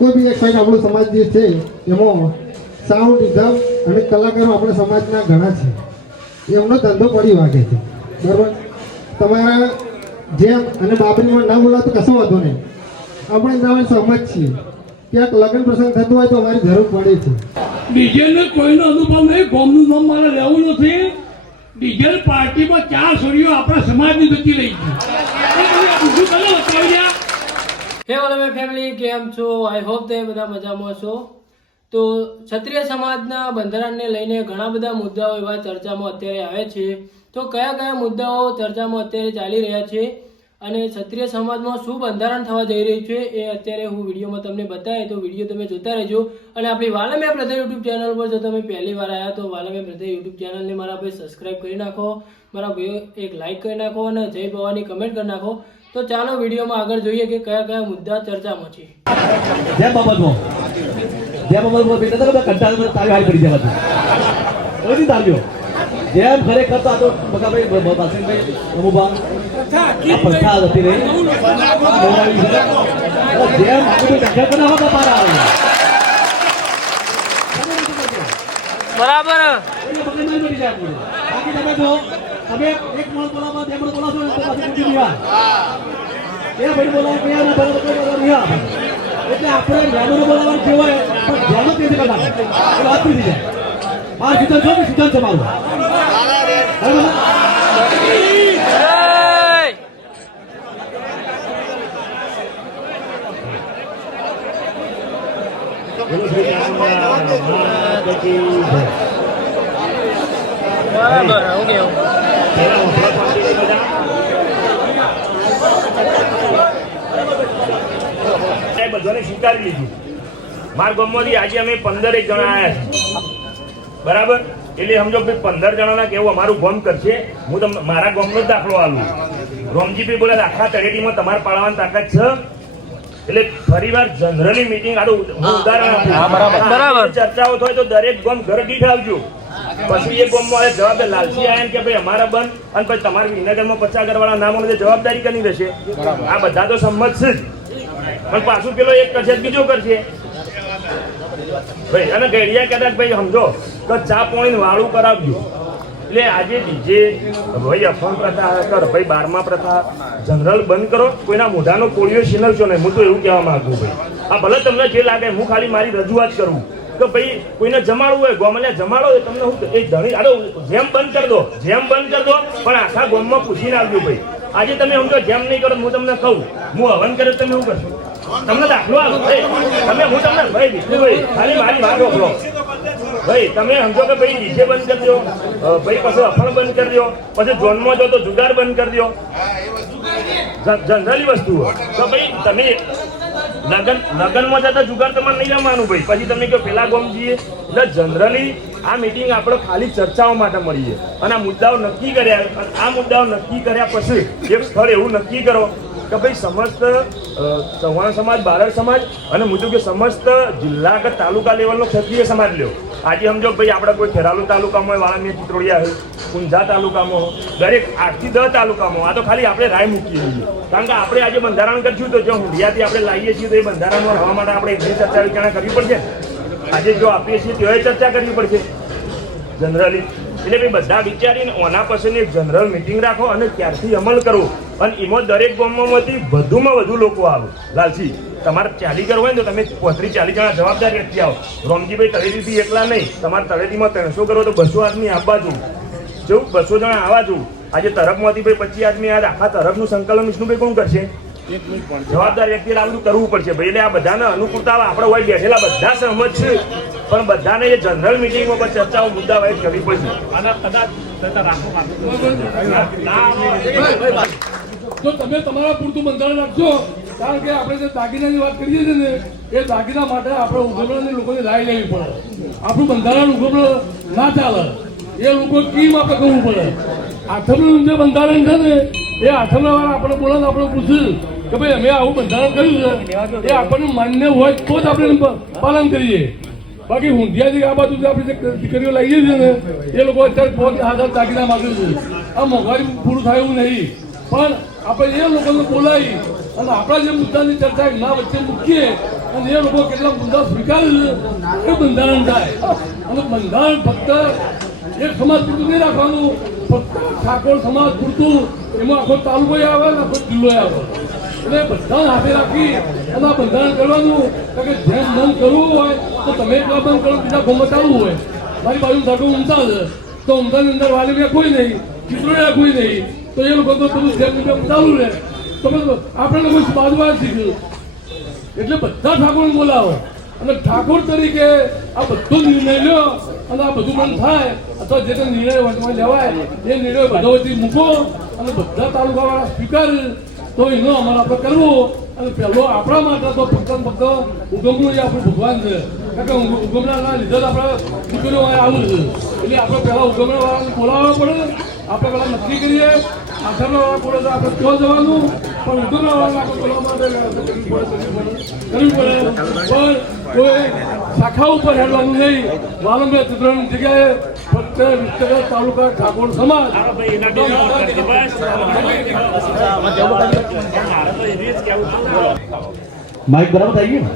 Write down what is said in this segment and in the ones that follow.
કોઈ બી એક સાઈડ આપણો સમાજ જે છે એમાં સાઉન્ડ ઇઝમ અને કલાકારો આપણા સમાજના ઘણા છે, એમનો ધંધો પડી વાગે છે, બરાબર. તમારા જેમ અને બાબરીમાં ના બોલાતો કશો વાંધો નહીં, આપણે તમારે સહમત છીએ. ક્યાંક લગ્ન પ્રસંગ થતો હોય તો અમારી જરૂર પડે છે. ડીજેને કોઈનો અનુભવ નહીં, ગામનું નામ મારે લેવું નથી. ડીજે પાર્ટીમાં 4 છોરીઓ આપણા સમાજની જતી રહી છે. હે ઓલ માય ફેમિલી, કેમ છો? આઈ હોપ તે બધા મજામાં છો. તો ક્ષત્રિય સમાજના બંધારણને લઈને ઘણા બધા મુદ્દાઓ એવા ચર્ચામાં અત્યારે આવે છે. તો કયા કયા મુદ્દાઓ ચર્ચામાં અત્યારે ચાલી રહ્યા છે અને ક્ષત્રિય સમાજમાં શું બંધારણ થવા જઈ રહ્યું છે એ અત્યારે હું વિડીયોમાં તમને બતાવે, તો વિડીયો તમે જોતા રહેજો. અને આપણી વાલમિયા બ્રધર યુટ્યુબ ચેનલ પર જો તમે પહેલી વાર આવ્યા તો વાલમિયા બ્રધર યુટ્યુબ ચેનલને મારા ભાઈ સબસ્ક્રાઈબ કરી નાખો, મારા ભાઈ એક લાઇક કરી નાખો અને જય ભવાની કમેન્ટ કરી નાખો. તો ચાલો વિડીયોમાં આગળ જોઈએ કે કયા કયા મુદ્દા ચર્ચામાં છે. જેમ બાબતમાં બેટા તો કંટાળ તારી હારી પડી જવા ઓછી તારજો જેમ ખરેખર તો આ તો બકાભાઈ બાસિનભાઈ અમુભા પ્રથા હતી રહી જેમ બરાબર. બાકી તમે જો તમે એક મણ બોલાવો બે મણ બોલાવો તો પાછી મૂકી દેવા એ ભાઈ બોલાવો કે ના બોલાવો રહ્યા એટલે આપણે જ્ઞાનોને બોલાવવાનું કહેવાય પણ ધ્યાન જ નથી કરતા એટલે વાત થઈ જાય. આ સિદ્ધાંત છો કે સિદ્ધાંત છે મારું બરાબર. હું કેવું બધાને સ્વીકારી લીધું. મારા ગામમાંથી આજે અમે 15 જણા આવ્યા છીએ, બરાબર. એટલે સમજો ભાઈ 15 જણાના કેવું અમારું ગામ કરશે. હું તમને મારા ગામનો જ દાખલો આલું. રોમજીભાઈ બોલે આખા તળેટીમાં તમારે પાડવાની તાકાત છે. એટલે ફરીવાર જનરલી મીટિંગ આ તો હું ઉદાહરણ આપું. ચર્ચાઓ થાય તો દરેક ગામ ઘર દીઠ આવજો. પછી એ ગામમાં જવાબ લાલસી આયા કે ભાઈ અમારા બંધ અને પછી તમારે વિનગરમાં 50 ઘરવાળા નામોને જવાબદારી કરી રહેશે. આ બધા તો સંમત છે જ, પણ પાછું પેલો એક કરશે બીજો કરશે ભાઈ. અને ગેડિયા કહેતા ભાઈ સમજો તો ચા પાણી વાળું કરાવજો. એટલે આજે ડીજે ભાઈ અફવાન પ્રથા કર ભાઈ 12મા પ્રથા જનરલ બંધ કરો. કોઈના મોઢાનો કોળિયો છીનવશો નહીં. હું તો એવું કહેવા માંગુ ભાઈ. આ ભલે તમને જે લાગે, હું ખાલી મારી રજૂઆત કરું કે ભાઈ કોઈને જમાડવું હોય ગોમલે જમાડો તમને હું એક ધણી આડો જેમ બંધ કરી દો, જેમ બંધ કરી દો, પણ આખા ગામમાં પૂછીને આવજો ભાઈ. આજે તમે સમજો જેમ નહીં કરો હું તમને કહું હું હવન કરે તમે શું કરશો? તમને દાખલો આવો તમે હું તમને ભાઈ વિષ્ણુભાઈ ખાલી મારી વાત રોકલો ભાઈ. તમે સમજો કે ભાઈ ડીજે બંધ કરી દો, ભાઈ પછી અફણ બંધ કરી દો, પછી ઝોનમાં જો તો જુગાર બંધ કરી દો, જનરલી વસ્તુઓ. તો ભાઈ તમે લગનમાં જતા જુગાર તમારે નહીં રમવાનું ભાઈ. પછી તમે કહો પેલા ગામ જઈએ. એટલે જનરલી આ મીટિંગ આપણે ખાલી ચર્ચાઓ માટે મળીએ અને આ મુદ્દાઓ નક્કી કર્યા. અને આ મુદ્દાઓ નક્કી કર્યા પછી એક સ્થળ એવું નક્કી કરો કે ભાઈ સમસ્ત ચૌહાણ સમાજ, બારડ સમાજ અને મુજબ કે સમસ્ત જિલ્લા કે તાલુકા લેવલનો ક્ષત્રિય સમાજ લ્યો. આજે સમજો ભાઈ આપણે કોઈ ખેરાલુ તાલુકામાં હોય, વાળામીયા ચિત્રોડિયા હોય, ઊંઝા તાલુકામાં દરેક 8 થી 10 તાલુકામાં. આ તો ખાલી આપણે રાય મૂકી દઈએ. કારણ કે આપણે આજે બંધારણ કરશું તો જો હુંડિયાથી આપણે લાવીએ છીએ તો એ બંધારણમાં રહેવા માટે આપણે એટલી ચર્ચા વિચારણા કરવી પડશે. આજે જો આપીએ છીએ તો એ ચર્ચા કરવી પડશે જનરલી. એટલે ભાઈ બધા વિચારીને ઓના પછીની એક જનરલ મિટિંગ રાખો અને ત્યારથી અમલ કરો. અને એમાં દરેક ગામમાંથી વધુમાં વધુ લોકો આવે. લાલસી તમારે 40 ઘર હોય ને તો તમે 35-40 જણા જવાબદાર વ્યક્તિ આવો. રોમજીભાઈ તળેટીથી એકલા નહીં, તમારે તળેટીમાં 300 કરો તો 200 આદમી આવવા જોવું. જેવું 200 જણા આવવા જોવું. આજે તરફમાંથી ભાઈ 25 આદમી આવે, આખા તરફનું સંકલન વિષ્ણુભાઈ કોણ કરશે? જવાબદાર વ્યક્તિએ આ બધું કરવું પડશે ભાઈ. એટલે આ બધાને અનુકૂળતા આપણે હોય બેઠેલા બધા સહમત છે, પણ બધાને એ જનરલ મિટિંગમાં પર ચર્ચાઓ મુદ્દા વાઇઝ કરવી પડશે. તો તમે તમારા પૂરતું બંધારણ રાખજો. કારણ કે આપણે જે દાગીનાની વાત કરીએ છીએ ને એ દાગીના માટે આપણે ઉગમણાની લોકોની રાય લેવી પડે. આપણું બંધારણ ઉગમણું ના ચાલે, એ લોકો કેમ આપણે કરવું પડે. આઠમનું જે બંધારણ છે ને એ આઠમના વાળા આપણે બોલાવે, આપણે પૂછ્યું કે ભાઈ અમે આવું બંધારણ કર્યું છે, એ આપણને માન્ય હોય તો જ આપણે પાલન કરીએ. બાકી ઊંધિયાથી આ બાજુ આપણે જે દીકરીઓ લાવીએ છીએ ને એ લોકો અત્યારે 5,000 દાગીના માગ્યું છે. આ મોંઘવારી પૂરું થાય એવું નહીં, પણ આપણે એ લોકોને બોલાવી અને આપણા જે મુદ્દાની ચર્ચા ના વચ્ચે મૂકીએ અને એ લોકો કેટલા મુદ્દા સ્વીકારે છે એ બંધારણ થાય. અને બંધારણ ફક્ત એક સમાજ પૂરતું નહીં રાખવાનું, ફક્ત ઠાકોર સમાજ પૂરતું, એમાં આખો તાલુકો આવે ને આખો જિલ્લો આવે. એટલે બધાને હાથે રાખી અને આ બંધારણ કરવાનું. કારણ કે જેમ મન કરવું હોય તો તમે એકલા બંધ કરો, બીજા ગોમાં ચાલવું હોય. મારી બાજુ ઠાકોર ઊંચા છે તો ઊંચાની અંદર વાલી બે કોઈ નહીં, ચિત્રો કોઈ નહીં, તો એ લોકો તો બધું જેમ ચાલુ રહે. તો આપણે લોકો બાજુમાં શીખ્યું. એટલે બધા ઠાકોરને બોલાવો અને ઠાકોર તરીકે આ બધો નિર્ણય લ્યો અને આ બધું બંધ થાય અથવા જે તે નિર્ણય વચમાં લેવાય એ નિર્ણય બધા વચ્ચે મૂકો અને બધા તાલુકાવાળા સ્વીકારે તો એનો અમારે આપણે કરવો. અને પહેલો આપણા માટે તો ફક્ત ઉગમનું એ આપણું ભગવાન છે. કારણ કે ઉગમના લીધે જ આપણે દીકરીઓ આવું છે. એટલે આપણે પહેલા ઉગમણા વાળાને બોલાવવા પડે. આપણે પહેલા નક્કી કરીએ આશ્રમના વાળા બોલે તો આપણે ક્યાં જવાનું, પણ ઉગમના વાળા આપણે બોલાવવા માટે કરવી પડે. પણ કોઈ શાખા ઉપર હેડવાનું નહીં. વાલંબે ચિત્રની જગ્યાએ ફક્ત વિસ્તૃત તાલુકા ઠાકોર સમાજ. માઇક બરાબર થઈ ગયું?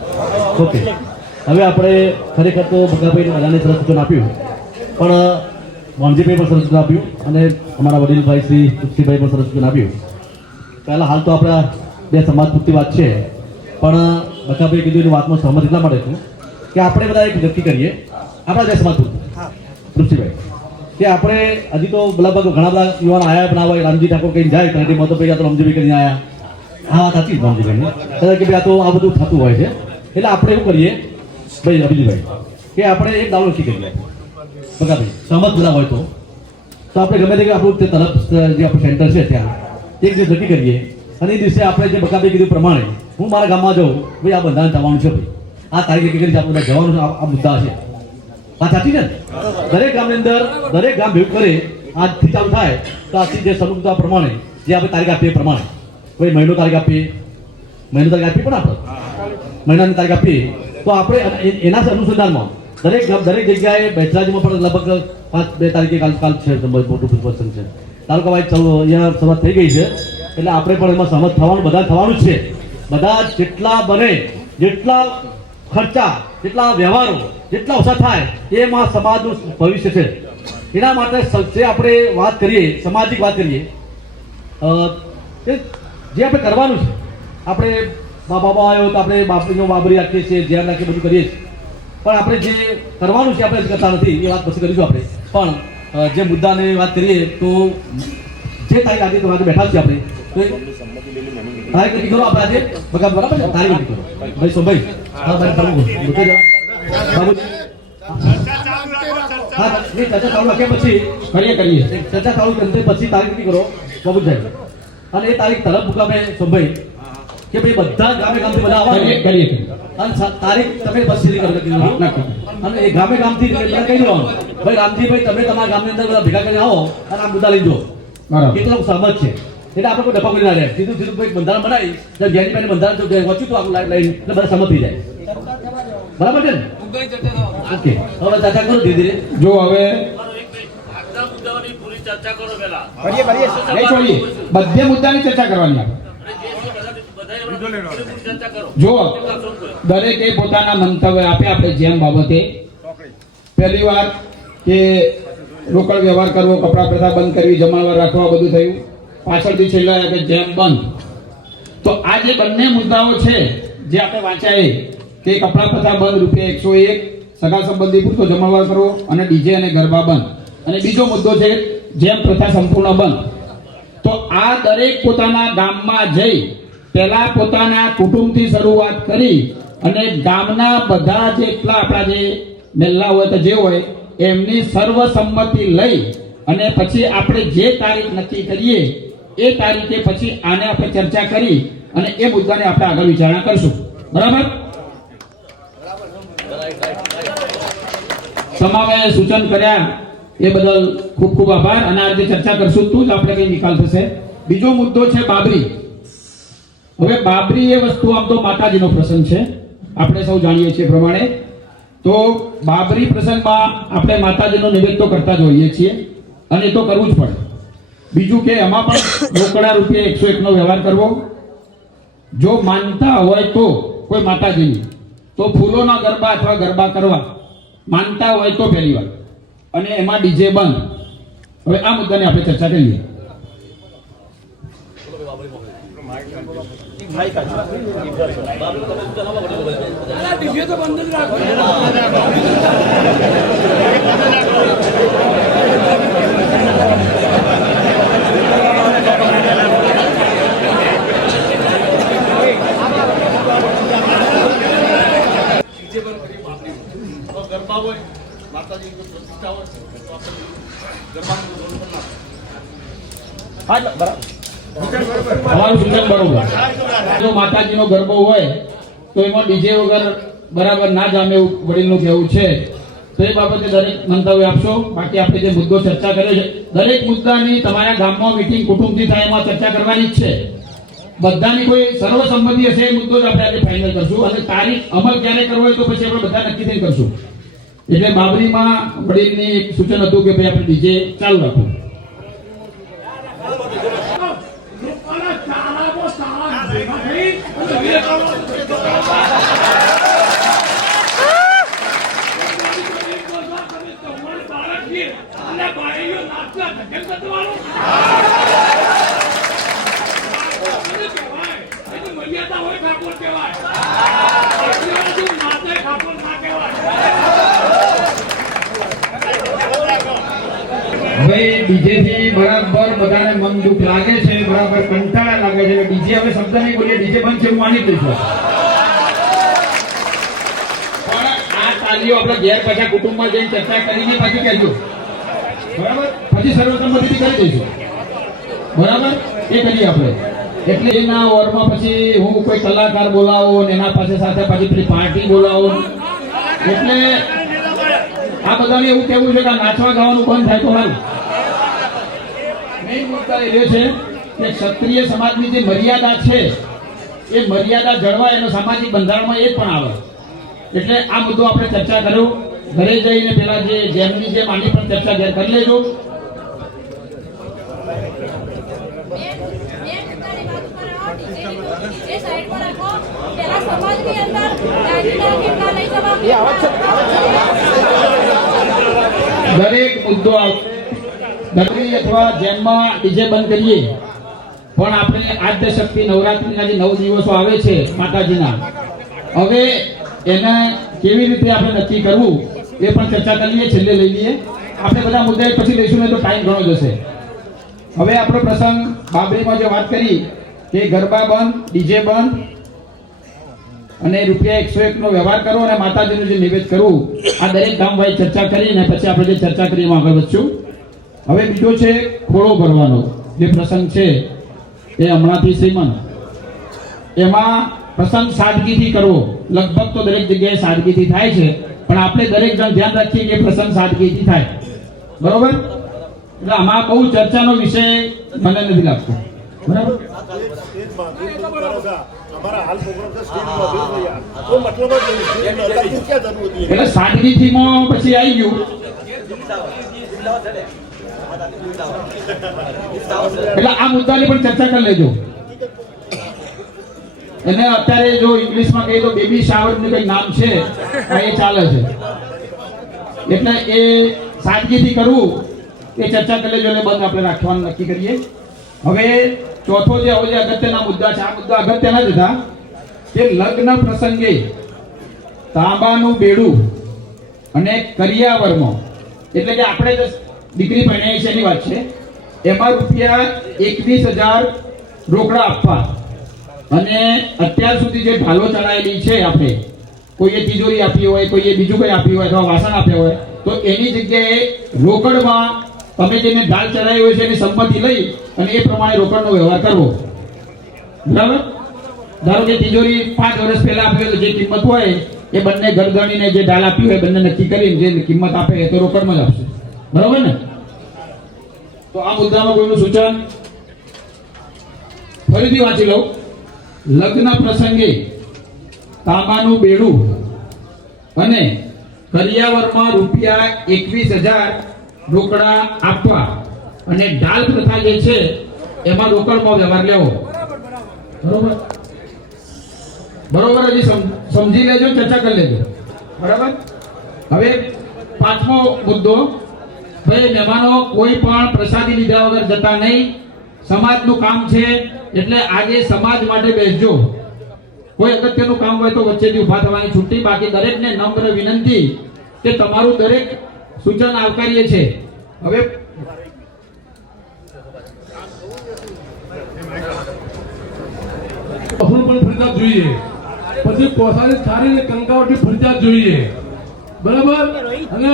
ઓકે. હવે આપણે ખરેખર તો ભગાભાઈને બધાને સરસ સૂચન આપ્યું, પણ મોહનજીભાઈ પણ સરસ સૂચન આપ્યું અને અમારા વડીલભાઈ શ્રી તુલસીભાઈ પણ સરસ સૂચન આપ્યું. પહેલાં હાલ તો આપણા બે સમાજ પૂરતી વાત છે, પણ ભગાભાઈ કીધું એની વાતમાં સહમત એટલા માટે છું કે આપણે બધા એક નક્કી કરીએ આપણા બે સમાજ પૂરતું તુલસીભાઈ કે આપણે હજી તો લગભગ ઘણા બધા યુવાન આવ્યા પણ હોય. રામજી ઠાકોર કહીને જાય ત્યાંથી મતો પૈસા તો રામજીભાઈ કરીને આવ્યા. હા વાત સાચી રામજીભાઈની કદાચ કે ભાઈ આ તો આ બધું થતું હોય છે. એટલે આપણે એવું કરીએ ભાઈ અભિજીભાઈ કે આપણે એક દાવ નક્કી કરીએ બરાબર સહમત બધા હોય તો આપણે ગમે તે આપણું તે તરફ જે આપણું સેન્ટર છે ત્યાં એક દિવસ નક્કી કરીએ અને એ દિવસે આપણે જે બકાભાઈ કીધું પ્રમાણે હું મારા ગામમાં જાઉં ભાઈ આ બંધારણ થવાનું છે ભાઈ આ તારીખે નક્કી કરી આપણે જવાનું આ મુદ્દા છે. વાત સાચી ને? દરેક ગામની અંદર દરેક ગામ ભેગું કરે આજથી ચાલુ થાય તો આજથી જે સમુદ્ર પ્રમાણે જે આપણે તારીખ આપીએ એ પ્રમાણે કોઈ મહિનો તારીખ આપીએ પણ આપણે મહિનાની તારીખ આપીએ તો આપણે એના અનુસંધાનમાં દરેક જગ્યાએ બેચરાજીમાં પણ લગભગ 2 તારીખે કાલ છે મોટું પ્રદર્શન છે. તાલુકા વાઇઝ અહીંયા શરૂઆત થઈ ગઈ છે. એટલે આપણે પણ એમાં સહમત થવાનું બધા થવાનું જ છે. બધા જેટલા બને જેટલા ખર્ચા જેટલા વ્યવહારો જેટલા ઓછા થાય એમાં સમાજનું ભવિષ્ય છે. એના માટે જે આપણે વાત કરીએ સામાજિક વાત કરીએ જે આપણે કરવાનું છે. આપણે બાબા આવ્યો તો આપણે બાપરીનો બાબરી રાખીએ છીએ, ધ્યાન રાખીએ, બધું કરીએ છીએ. પણ આપણે જે કરવાનું છે આપણે કરતા નથી. એ વાત પછી કરીશું આપણે. પણ જે મુદ્દાની વાત કરીએ તો જે તારીખ આજે તો આજે બેઠા છીએ આપણે તારીખ નક્કી કરો આપણે આજે બરાબર છે. તારીખ નક્કી કરો ભાઈ સોમભાઈ. હા ભાઈ બાબુ હા નહીં ચર્ચા ચાલુ રાખ્યા પછી કરીએ ચર્ચા ચાલુ કરી પછી તારીખ નક્કી કરો બાબુભાઈ. અને એ તારીખ તરફ મુકામે સોમભાઈ કે ભાઈ બધા ગામે ગામથી બધા આવવા કરીએ અને તારીખ તમે પછી કરો અને એ ગામે ગામથી કહી દેવાનું ભાઈ રામજીભાઈ તમે તમારા ગામની અંદર બધા ભેગા કરીને આવો અને આ મુદ્દા લઈ જાઓ. કેટલો સહમત છે એટલે આપણે કોઈ ડફા કરી ના રહે. સીધું ભાઈ બંધારણ બનાવી જ્ઞાનીભાઈને બંધારણ વાંચ્યું તો આપણું લઈને એટલે બધા સહમત થઈ જાય. બરાબર છે ને? ઓકે હવે ચર્ચા કરો ધીરે ધીરે. જો હવે બધે મુદ્દાની ચર્ચા કરવાની આપણે. જો દરેકે પોતાના મંતવ્ય આપે આપણે જેમ બાબતે પહેલી વાર કે રોકડ વ્યવહાર કરવો, કપડા પ્રથા બંધ કરવી, જમાવટ રાખવા બધું થયું. પાછળથી છેલ્લા કે જેમ બંધ. તો આ જે બંને મુદ્દાઓ છે જે આપણે વાંચ્યા કે કપડા પ્રથા બંધ ₹101, સગા સંબંધી પૂરતો જમાવટ કરવો અને ડીજે અને ગરબા બંધ. અને બીજો મુદ્દો છે જેમ પ્રથા સંપૂર્ણ બંધ. તો આ દરેક પોતાના ગામમાં જઈ પહેલા પોતાના કુટુંબથી શરૂઆત કરી અને ગામના બધા જેટલા આપણા જે મેલ્લા હોય તો જે હોય એમની સર્વસંમતિ લઈ અને પછી આપણે જે તારીખ નક્કી કરીએ એ તારીખે પછી આને આપણે ચર્ચા કરી અને એ મુદ્દાને આપણે આગળ વિચારણા કરશું. બરાબર? તમામે સૂચન કર્યા એ બદલ ખૂબ ખૂબ આભાર. અને આજે ચર્ચા કરશું તો જ આપણે કઈ નિકાલ થશે. બીજો મુદ્દો છે બાબરી. હવે બાબરી એ વસ્તુ આમ તો માતાજીનો પ્રસંગ છે, આપણે સૌ જાણીએ છીએ પ્રમાણે. તો બાબરી પ્રસંગમાં આપણે માતાજીનો નૈવેદ્ય તો કરતા જ હોઈએ છીએ અને તો કરવું જ પડે. બીજું કે એમાં પણ રોકડા ₹101 નો વ્યવહાર કરવો. જો માનતા હોય તો કોઈ માતાજીની તો ફૂલોના ગરબા અથવા ગરબા કરવા માનતા હોય તો પહેલી વાર, અને એમાં ડીજે બંધ. હવે આ મુદ્દાની આપણે ચર્ચા કરીએ. આ ડીજે તો બંધ જ રાખો. તમારું સૂચન બરોબર. જો માતાજીનો ગરબો હોય તો એમાં ડીજે વગર બરાબર ના જામે એવું વડીલનું કહેવું છે. તો એ બાબતે દરેક મંતવ્ય આપશો. બાકી આપણે જે મુદ્દો ચર્ચા કર્યો છે, દરેક મુદ્દાની તમારા ગામમાં મીટિંગ કુટુંબથી થાય એમાં ચર્ચા કરવાની જ છે. બધાની કોઈ સર્વસંમતિ હશે એ મુદ્દો જ આપણે આજે ફાઇનલ કરશું, અને તારીખ અમલ ક્યારે કરવો હોય તો પછી આપણે બધા નક્કી થઈને કરશું. એટલે બાબરીમાં વડીલની એક સૂચન હતું કે ભાઈ આપણે ડીજે ચાલુ રાખવું. લોકોના ચાલાકો ચાલાક ભેગા થઈ અને વિવેકાનંદ અને બાળીઓ નાચના ધકેલ કરવાનું મર્યાદા હોય ઠાકોર કહેવાય. નાચે ઠાકોર ના કહેવાય. ભાઈ ડીજે થી બરાબર બધાને મન દુઃખ લાગે છે, બરાબર કંટાળા લાગે છે. ડીજે હવે શબ્દ નહીં બોલીએ, ડીજે બંધ છે એવું માની લઈશું. પણ આ તાલીઓ આપણે ઘેર પાછા કુટુંબમાં જઈને ચર્ચા કરીને પાછી કહેજો, બરાબર? પછી સર્વસંમતિથી કરી દઈશું, બરાબર? એ કરીએ આપણે. એટલે એના ઓરમાં પછી હું કોઈ કલાકાર બોલાવો ને એના પાસે સાથે પાછી પેલી પાર્ટી બોલાવો. એટલે આ બધાને એવું કહેવું છે કે નાચવા ગાવાનું બંધ થાય તો સારું. મેઇન મુદ્દા એ છે કે ક્ષત્રિય સમાજની જે મર્યાદા છે એ મર્યાદા જળવાય એનો સામાજિક બંધારણમાં એ પણ આવે. એટલે આ મુદ્દો આપણે ચર્ચા કર્યો. ઘરે જઈને પેલા જે જેમની જેમ આની પણ ચર્ચા ઘેર કરી લેજો. દરેક મુદ્દો નગરી અથવા જેમમાં ડીજે બંધ કરીએ, પણ આપણે આદ્ય શક્તિ નવરાત્રિના જે 9 દિવસો આવે છે માતાજીના, હવે એને કેવી રીતે આપણે નક્કી કરવું એ પણ ચર્ચા કરીએ. છેલ્લે લઈ લઈએ આપણે બધા મુદ્દા પછી લઈશું ને તો ટાઈમ ઘણો જશે. હવે આપણો પ્રસંગ બાબરીમાં જે વાત કરી કે ગરબા બંધ, ડીજે બંધ અને રૂપિયા 101 નો વ્યવહાર કરો અને માતાજીનું જે નિવેદ કરવું, આ દરેક ગામવાળી ચર્ચા કરીને પછી આપણે જે ચર્ચા કરી એમાં આગળ વધશું. હવે બીજો છે ખોળો ભરવાનો જે પ્રસંગ છે એ હમણાંથી શ્રીમંત, એમાં પ્રસંગ સાદગીથી કરવો. લગભગ તો દરેક જગ્યાએ સાદગીથી થાય છે, પણ આપણે દરેક જણ ધ્યાન રાખીએ કે પ્રસંગ સાદગીથી થાય, બરોબર? એટલે આમાં બહુ ચર્ચાનો વિષય મને નથી લાગતો, બરાબર? એટલે સાદગીથી પછી આવી ગયું. એટલે આ મુદ્દાની પણ ચર્ચા કરી લેજો. એને અત્યારે જો ઇંગ્લિશમાં કહીએ તો બેબી શાવર નું કઈ નામ છે, એ ચાલે છે. એટલે એ સાદગીથી કરવું એ ચર્ચા કરી લેજો. એટલે બંધ આપણે રાખવાનું નક્કી કરીએ. હવે ચોથો જે અગત્યના મુદ્દા છે, આ મુદ્દા અગત્યના જ હતા કે લગ્ન પ્રસંગે તાંબાનું બેડું અને કરિયાવરમાં, એટલે કે આપણે જે દીકરી પરણાઈ છે એની વાત છે, એમાં રૂપિયા 21,000 રોકડા આપવા. અને અત્યાર સુધી જે ઢાલો ચડાયેલી છે, આપણે કોઈએ તિજોરી આપી હોય, કોઈએ બીજું કંઈ આપ્યું હોય અથવા વાસણ આપ્યા હોય, તો એની જગ્યાએ રોકડમાં તમે જેને ઢાલ ચડાવી હોય છે એની સંમતિ લઈ અને એ પ્રમાણે રોકડનો વ્યવહાર કરવો, બરાબર? ધારો કે તિજોરી 5 વર્ષ પહેલા આપી હોય તો જે કિંમત હોય એ બંને ગરદણીને જે ઢાલ આપી હોય બંને નક્કી કરીને જે કિંમત આપે એ તો રોકડમાં જ આપશે, બરાબર ને? તો આ મુદ્દામાં કોઈનું સૂચન? ફરીથી વાંચી લઉં. લગ્ન પ્રસંગે તાંબાનું બેડું અને કરિયાવરમાં રૂપિયા 21,000 રોકડા આપવા અને ઢાલ પ્રથા જે છે એમાં રોકડમાં વ્યવહાર લેવો, બરોબર? બરોબર, હજી સમજી લેજો, ચર્ચા કરી લેજો. બરાબર. હવે પાંચમો મુદ્દો, ભાઈ મહેમાનો કોઈ પણ પ્રસાદી લીધા વગર જતા નહીં. સમાજનું કામ છે એટલે આજે સમાજ માટે બેસજો. કોઈ અગત્યનું કામ હોય તો વચ્ચેથી ઊભા થવાની છૂટી. બાકી દરેકને નમ્ર વિનંતી કે તમારું દરેક સૂચન આવકારીએ છે. હવે અસુર પણ ફરજિયાત જોઈએ, પછી કોસાની થાળી ને કંકાવટી ફરજિયાત જોઈએ, બરાબર. અને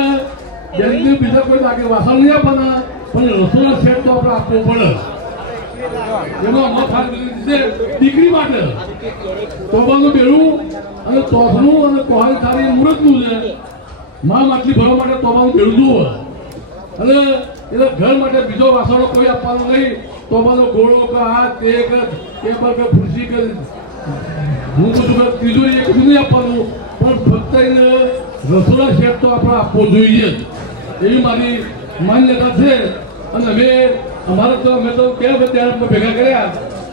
જેમને બીજા કોઈ બાકી વાસણ નહીં આપવાના, પણ રસોડા સેટ તો આપણે આપવો પડે. એમાં અમુક ખાસ દીકરી માટે તોબાનું બેડું અને તોફનું અને કોહાની થાળી મુહૂર્તનું છે. મા માટલી ભરવા માટે તોબાનું બેડું જુઓ. અને એટલે ઘર માટે બીજો વાસણો કોઈ આપવાનું નહીં. તોબાનો ગોળો કે હાથ કે ટેબલ કે ખુરશી કે હું બધું ત્રીજું એક નહીં આપવાનું, પણ ફક્ત એને રસોડા સેટ તો આપણે આપવો જોઈએ જ. એવી મારી માન્યતા છે. અને અમે તો બે બધા ભેગા કર્યા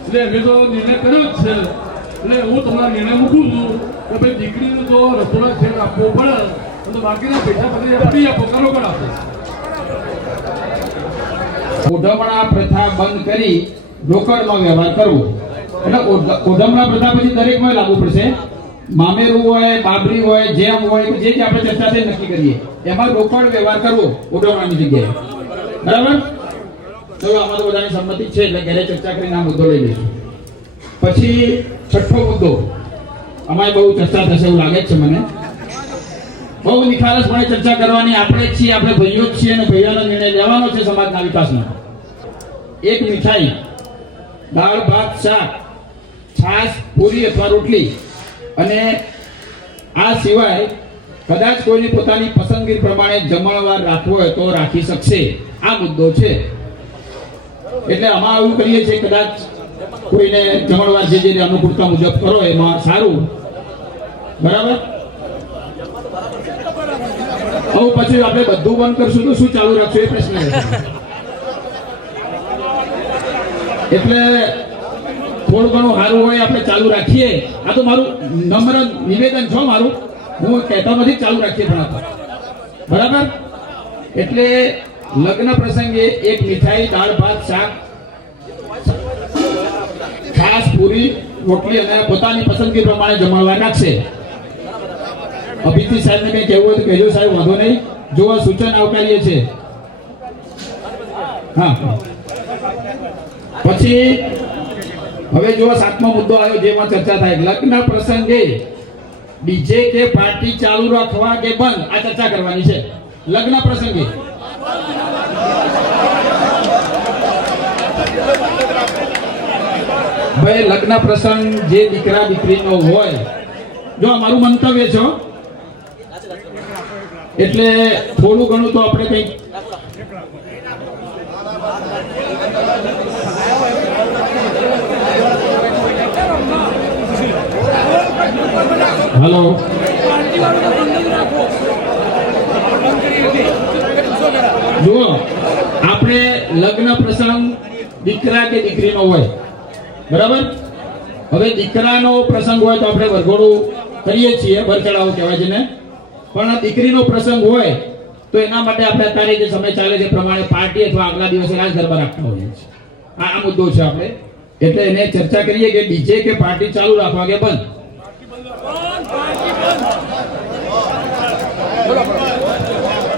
એટલે અમે તો નિર્ણય કર્યો જ છે. એટલે હું તમારા નિર્ણય મૂકું છું કે ભાઈ દીકરીને તો રસોડા સેટ આપવો પડે, અને બાકીના પૈસા પછી આપી આપો, કરો કર આપો. ઓઢમણા પ્રથા બંધ કરી રોકડમાં વ્યવહાર કરવો. એટલે ઓઢમણા પ્રથા પછી દરેકમાં લાગુ પડશે. મામેરું હોય, બાબરી હોય, જેમ હોય, જે આપણે ચર્ચા થઈ નક્કી કરીએ એમાં રોકડ વ્યવહાર કરવો ઓઢમણાની જગ્યાએ. બરાબર. તો આમાં તો બધાની સંમતિ છે એટલે ઘરે ચર્ચા કરીને આ મુદ્દો લઈ લઈશું. પછી છઠ્ઠો મુદ્દો, અમારે બહુ ચર્ચા થશે એવું લાગે છે મને. બહુ નિખાલસપણે ચર્ચા કરવાની. આપણે જ છીએ, આપણે ભાઈઓ જ છીએ અને ભાઈઓનો નિર્ણય લેવાનો છે સમાજના વિકાસનો. એક મીઠાઈ, દાળ ભાત શાક, છાશ પૂરી અથવા રોટલી, અને આ સિવાય કદાચ કોઈની પોતાની પસંદગી પ્રમાણે જમણવાર રાખવો હોય તો રાખી શકશે. આ મુદ્દો છે. એટલે આમાં એવું કરીએ છીએ કદાચ કોઈને જમણવાર જે અનુકૂળતા મુજબ કરો એમાં સારું. બરાબર. હવે પછી આપણે બધું બંધ કરશું તો શું ચાલુ રાખશું એ પ્રશ્ન રહેશે. એટલે થોડું ઘણું સારું હોય આપણે ચાલુ રાખીએ. આ તો મારું નમ્ર નિવેદન છો મારું. હું કહેતો નથી ચાલુ રાખીએ પણ આપણે. બરાબર. એટલે લગ્ન પ્રસંગે એક મીઠાઈ, દાળ ભાત શાક, ખાસ પૂરી રોટલી અને પોતાની પસંદગી પ્રમાણે જમણવાર રાખશે. અભિજીત સાહેબને કંઈ કહેવું હોય તો કહેજો સાહેબ, વાંધો નહીં. જો સૂચન આવકારીએ છે. હા. પછી હવે જો સાતમો મુદ્દો આવ્યો જેમાં ચર્ચા થાય, લગ્ન પ્રસંગે ડીજે કે પાર્ટી ચાલુ રાખવા કે બંધ, આ ચર્ચા કરવાની છે. લગ્ન પ્રસંગે ભાઈ લગ્ન પ્રસંગ જે દીકરા દીકરીનો હોય, જો અમારું મંતવ્ય છે એટલે થોડું ઘણું તો આપણે કંઈક હલો જુઓ, આપણે લગ્ન પ્રસંગ દીકરા કે દીકરીનો હોય, બરાબર. હવે દીકરાનો પ્રસંગ હોય તો આપણે વરઘોડું કરીએ છીએ, વરચડાવો કહેવાય છે ને. પણ દીકરીનો પ્રસંગ હોય તો એના માટે આપણે અત્યારે જે સમય ચાલે છે પ્રમાણે પાર્ટી અથવા આગલા દિવસે રાજ ગરબા રાખતા હોઈએ છીએ. આ મુદ્દો છે આપણે. એટલે એને ચર્ચા કરીએ કે ડીજે કે પાર્ટી ચાલુ રાખવા કે બંધ.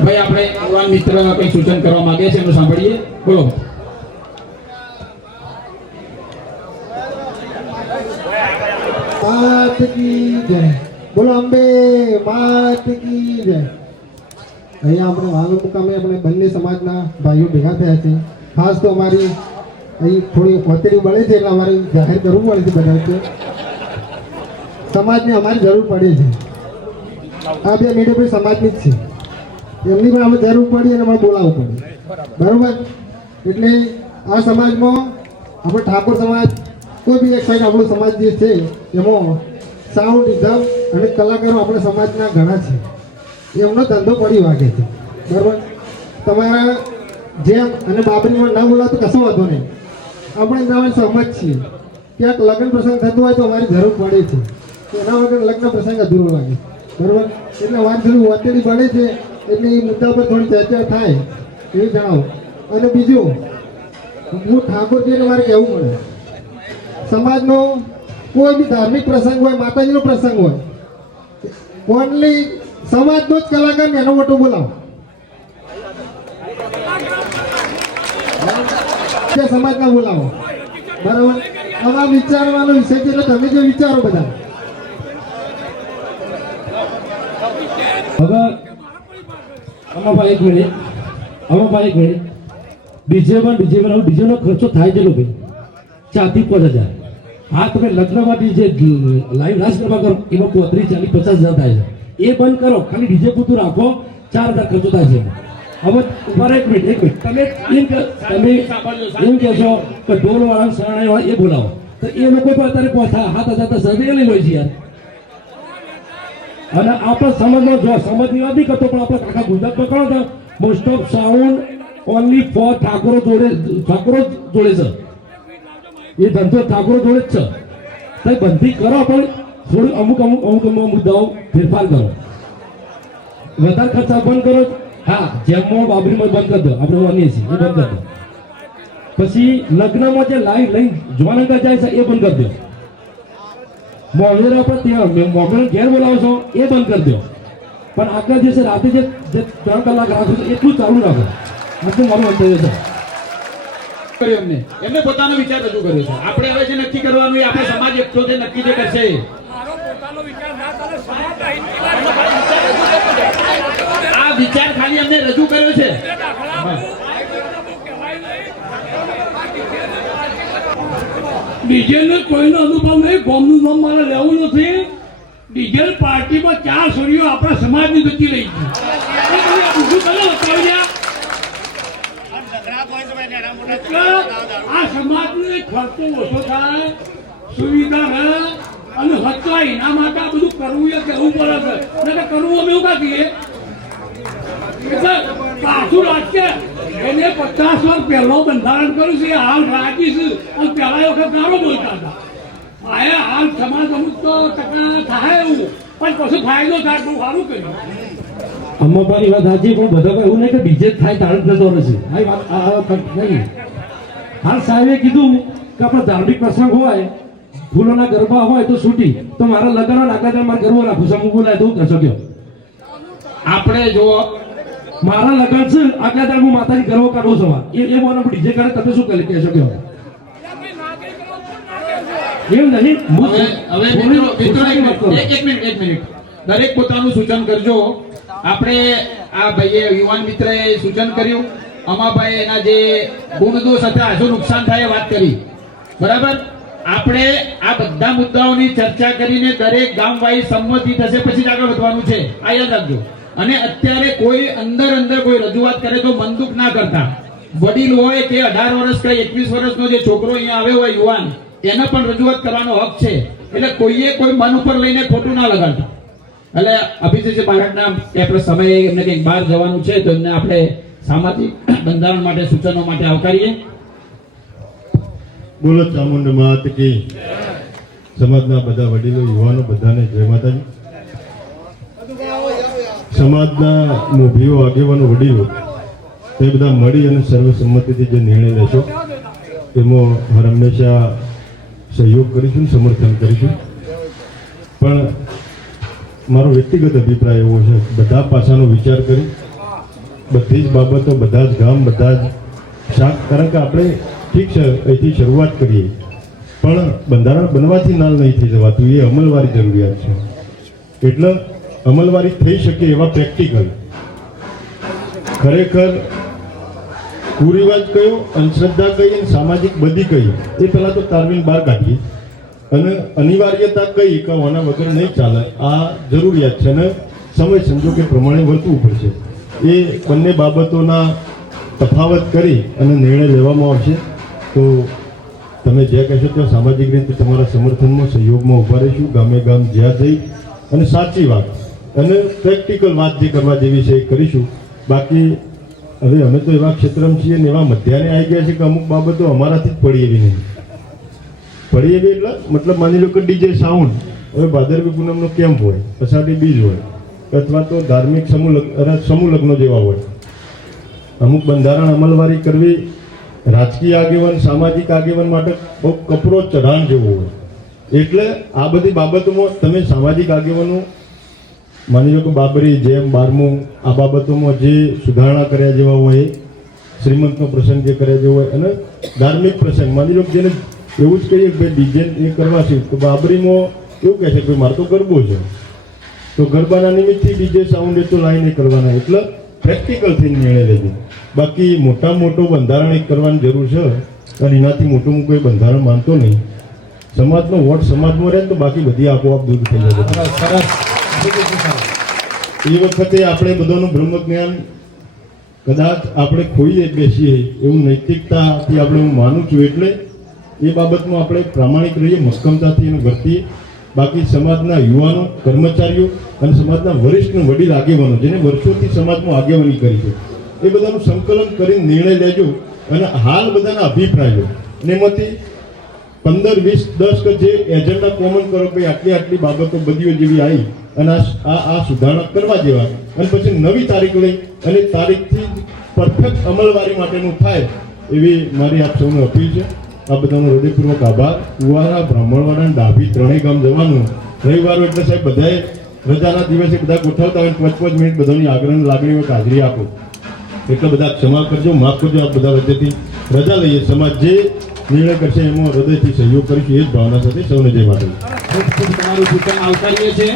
ભાઈ આપણે યુવાન મિત્ર કઈ સૂચન કરવા માંગે છે એનું સાંભળીએ. બોલો. માત કી જય. બોલો અંબે માત કી જય. અહીંયા આપણે વાલો મુકામે આપણે બંને સમાજના ભાઈઓ ભેગા થયા છે. ખાસ તો અમારી અહીં થોડી વતેડી બળે છે એટલે અમારે જાહેર કરવું પડે છે બધા વચ્ચે. સમાજને અમારી જરૂર પડે છે. આ બે મેડમ ભાઈ સમાજની જ છે, એમની પણ આપણે જરૂર પડી અને અમારે બોલાવવું પડે. બરાબર. એટલે આ સમાજમાં આપણે ઠાકોર સમાજ કોઈ બી એક સાઈડ આપણો સમાજ જે છે એમાં સાઉન્ડ ઇઝમ અને કલાકારો આપણા સમાજના ઘણા છે. એમનો ધંધો પડી વાગે છે. બરાબર. તમારા જેમ અને બાબરીમાં ના બોલાવ તો કશો વાંધો નહીં. આપણે તમારે સહમત છીએ ક્યાંક લગ્ન પ્રસંગ થતો હોય તો અમારી જરૂર પડે છે. એના વગર લગ્ન પ્રસંગ અધૂરો લાગે. બરોબર? એટલે વાત થોડી વાતેડી બને છે એટલે એ મુદ્દા પર થોડી ચર્ચા થાય એવું જણાવો. અને બીજું, હું ઠાકોરજીને મારે કહેવું પડે, સમાજનો કોઈ બી ધાર્મિક પ્રસંગ હોય, માતાજીનો પ્રસંગ હોય, ઓનલી સમાજનો જ કલાકાર એનો મોટો બોલાવો. સમાજના બોલાવો. બરાબર? આમાં વિચારવાનો વિષય છે એટલે તમે જે વિચારો બધા. હવે આમાં એક મિનિટ ડીજેમાં ડીજેનો ખર્ચો થાય છે ભાઈ 4 થી 5,000. હા, તમે લગ્નમાંથી જે લાઈવ રાસ ગરબા કરો એમાં 35, 40, 50,000 થાય છે. એ બંધ કરો, ખાલી ડીજે પૂરતું રાખો, 4,000 ખર્ચો થાય છે. હવે ઉપર એક મિનિટ તમે એમ કહેશો કે ઢોલ વાળા શરણાઈ વાળા એ બોલાવો, તો એ લોકો પણ અત્યારે 7,000 સર્વે લઈ લો છે યાર. અને આપણે સમજનો જો સમજની વાત નહીં કરતો, પણ આપણે આખા ગુજરાતમાં કરો તો most of sound only for ઠાકોરો જોડે છે. એ ધંધો ઠાકોરો જોડે જ છે. તો બંધી કરો, પણ થોડું અમુક મુદ્દાઓ ફેરફાર કરો. વધારે ખર્ચા બંધ કરો. હા, જેમમાં બાબરીમાં બંધ કરી દો, આપણે માનીએ છીએ એ બંધ કરી દો. પછી લગ્નમાં જે લાઈવ લઈને જોવાના જાય છે એ બંધ કરી દો. મોમેરા પર ત્યાં મોમેરા ઘેર બોલાવો છો એ બંધ કરી દો. પણ આગલા દિવસે રાતે જે 3 કલાક રાખો છો એટલું ચાલુ રાખો. આટલું મારું મંતવ્ય છે. એમને પોતાનો વિચાર રજૂ કર્યો છે. આપણે હવે જે નક્કી કરવાનું એ આપણે સમાજ એકઠો થઈને નક્કી જે કરશે. આ વિચાર ખાલી અમને રજૂ કર્યો છે. ડીજેલ કોઈનો અનુભવ નહીં, ગોમનું નામ મારે લેવું નથી. ડીજેલ પાર્ટીમાં 4 છોડીઓ આપણા સમાજની જતી રહી છે. આ સમાજને ખર્ચો ઓછો થાય, સુવિધા રહે અને હચવાય. એના માટે આ બધું કરવું એ કહેવું પડે છે. એટલે કરવું અમે એવું કાઢીએ એટલે પાછું રાજ્ય એને 50 વર્ષ પહેલો બંધારણ કર્યું છે. હાલ રાજી છે અને પહેલા વખત નારો બોલતા હતા. આ હાલ સમાજ અમુક તો ટકા થાય એવું, પણ પછી ફાયદો થાય બહુ સારું કર્યું. અમ્માની વાત સાચી, પણ બધા એવું નહીં કે ડીજે થાય તારણ જતો રહેશે. આ વાત નહીં. હાલ સાહેબે કીધું કે આપણે ધાર્મિક પ્રસંગ હોય, ફૂલોના ગરબા હોય તો છૂટી, તો મારા લગ્ન આગળ મારે ગરબો રાખું છું, હું બોલાય તો હું કરશો કયો? આપણે જો મારા લગ્ન છે આગળ હું માતાજી ગરબો કાઢું છું, એ મને ડીજે કરે તમે શું કરી કહેશો કયો? એમ નહીં. હવે મિત્રો એક મિનિટ દરેક પોતાનું સૂચન કરજો. આપણે આ ભાઈએ યુવાન મિત્રએ સૂચન કર્યું, અમાભાઈ એના જે ગુણદોષ હતા, શું નુકસાન થાય એ વાત કરી. બરાબર? આપણે આ બધા મુદ્દાઓની ચર્ચા કરીને દરેક ગામ વાઇઝ સંમતિ થશે, પછી જ આગળ વધવાનું છે. આ યાદ રાખજો. અને અત્યારે કોઈ અંદર કોઈ રજૂઆત કરે તો મન દુઃખ ના કરતા. વડીલ હોય કે 18 વર્ષ કે 21 વર્ષનો જે છોકરો અહીંયા આવ્યો હોય યુવાન, એને પણ રજૂઆત કરવાનો હક છે. એટલે કોઈએ કોઈ મન ઉપર લઈને ખોટું ના લગાડતા. એટલે અભિજીત બાળકના આપણે સમયે એમને કંઈક બહાર જવાનું છે, તો એમને આપણે સામાજિક બંધારણ માટે સૂચનો માટે આવકારીએ. બોલો ચામુંડ માત કી. સમાજના બધા વડીલો, યુવાનો બધાને જય માતાજી. સમાજના મોભીઓ, આગેવાનો, વડીલો તે બધા મળી અને સર્વસંમતિથી જે નિર્ણય લેશો એમાં હર હંમેશા સહયોગ કરીશું, સમર્થન કરીશું. પણ મારો વ્યક્તિગત અભિપ્રાય એવો છે, બધા પાસાનો વિચાર કરી બધી જ બાબતો, બધા જ ગામ, બધા જ શાક, કારણ કે આપણે ઠીક છે અહીંથી શરૂઆત કરીએ, પણ બંધારણ બનવાથી નાલ નહીં થઈ જવાતું, એ અમલવારી જરૂરિયાત છે. એટલે અમલવારી થઈ શકે એવા પ્રેક્ટિકલ, ખરેખર કુરિવાજ કયો, અંધશ્રદ્ધા કઈ અને સામાજિક બધી કઈ, એ પહેલાં તો તારવીને બહાર કાઢીએ. અને અનિવાર્યતા કઈ કે આના વગર નહીં ચાલે, આ જરૂરિયાત છે અને સમય સંજોગે પ્રમાણે વર્તવું પડશે. એ બંને બાબતોના તફાવત કરી અને નિર્ણય લેવામાં આવશે. તો તમે જે કહેશો ત્યાં સામાજિક રીતે તમારા સમર્થનમાં, સહયોગમાં ઊભા રહીશું. ગામે ગામ જ્યાં જઈ અને સાચી વાત અને પ્રેક્ટિકલ વાત જે કરવા જેવી છે એ કરીશું. બાકી હવે અમે તો એવા ક્ષેત્રમાં છીએ ને એવા મધ્યાને આવી ગયા છે કે અમુક બાબતો અમારાથી જ પડી એવી નહીં. પડી એવી એટલે મતલબ માની લો કે ડીજે સાઉન્ડ હવે ભાદરવી પૂનમનો કેમ્પ હોય, અષાઢી બીજ હોય, અથવા તો ધાર્મિક સમૂહ લગ્નો જેવા હોય, અમુક બંધારણ અમલવારી કરવી રાજકીય આગેવાન, સામાજિક આગેવાન માટે બહુ કપરો ચઢાણ જેવું હોય. એટલે આ બધી બાબતોમાં તમે સામાજિક આગેવાનો માની લો કે બાબરી, જેમ 12મું, આ બાબતોમાં જે સુધારણા કર્યા જેવા હોય, શ્રીમંતનો પ્રસંગ જે કર્યા જેવો હોય, અને ધાર્મિક પ્રસંગ માની લો કે જેને એવું જ કહીએ કે ભાઈ ડીજે એ કરવા છે, તો બાબરીમાં એવું કહે છે કે મારે તો ગરબો છે, તો ગરબાના નિમિત્તથી ડીજે સાઉન્ડ એ તો લાઈને કરવાના. એટલે પ્રેક્ટિકલ થઈને નિર્ણય લેજો. બાકી મોટા મોટો બંધારણ એક કરવાની જરૂર છે, અને એનાથી મોટું હું કોઈ બંધારણ માનતો નહીં. સમાજનો વોટ સમાજમાં રહે તો બાકી બધી આપોઆપ દૂર થઈ જાય. એ વખતે આપણે બધાનું બ્રહ્મ જ્ઞાન કદાચ આપણે ખોઈ બેસીએ એવું નૈતિકતાથી આપણે હું માનું છું. એટલે એ બાબતમાં આપણે પ્રામાણિક રહીએ, મક્કમતાથી એનું વર્તીએ. બાકી સમાજના યુવાનો, કર્મચારીઓ અને સમાજના વરિષ્ઠ વડીલ આગેવાનો જેને વર્ષોથી સમાજમાં આગેવાની કરી છે, એ બધાનું સંકલન કરીને નિર્ણય લેજો. અને હાલ બધાના અભિપ્રાય લો અને એમાંથી 15, 20, 10 કે જે એજન્ડા કોમન કરો કે આટલી બાબતો બધીઓ જેવી આવી અને આ સુધારણા કરવા જેવા, અને પછી નવી તારીખ લઈ અને તારીખથી પરફેક્ટ અમલવારી માટેનું થાય એવી મારી આપ સૌને અપીલ છે. આ બધાનો હૃદયપૂર્વક આભાર. કુવારા, બ્રાહ્મણવાડા અને ડાભી ત્રણેય ગામ જવાનું. રવિવારો એટલે સાહેબ બધાએ રજાના દિવસે બધા ગોઠવતા હોય 5-5 મિનિટ બધાની આગ્રહ લાગણી હાજરી આપો. એટલે બધા ક્ષમા કરજો, માફ કરજો. આ બધા હૃદયથી રજા લઈએ. સમાજ જે નિર્ણય કરશે એમાં હૃદયથી સહયોગ કરીશું, એ જ ભાવના સાથે સૌને જય માતા. ખૂબ ખૂબ તમારું સૂચન આવકારીએ છીએ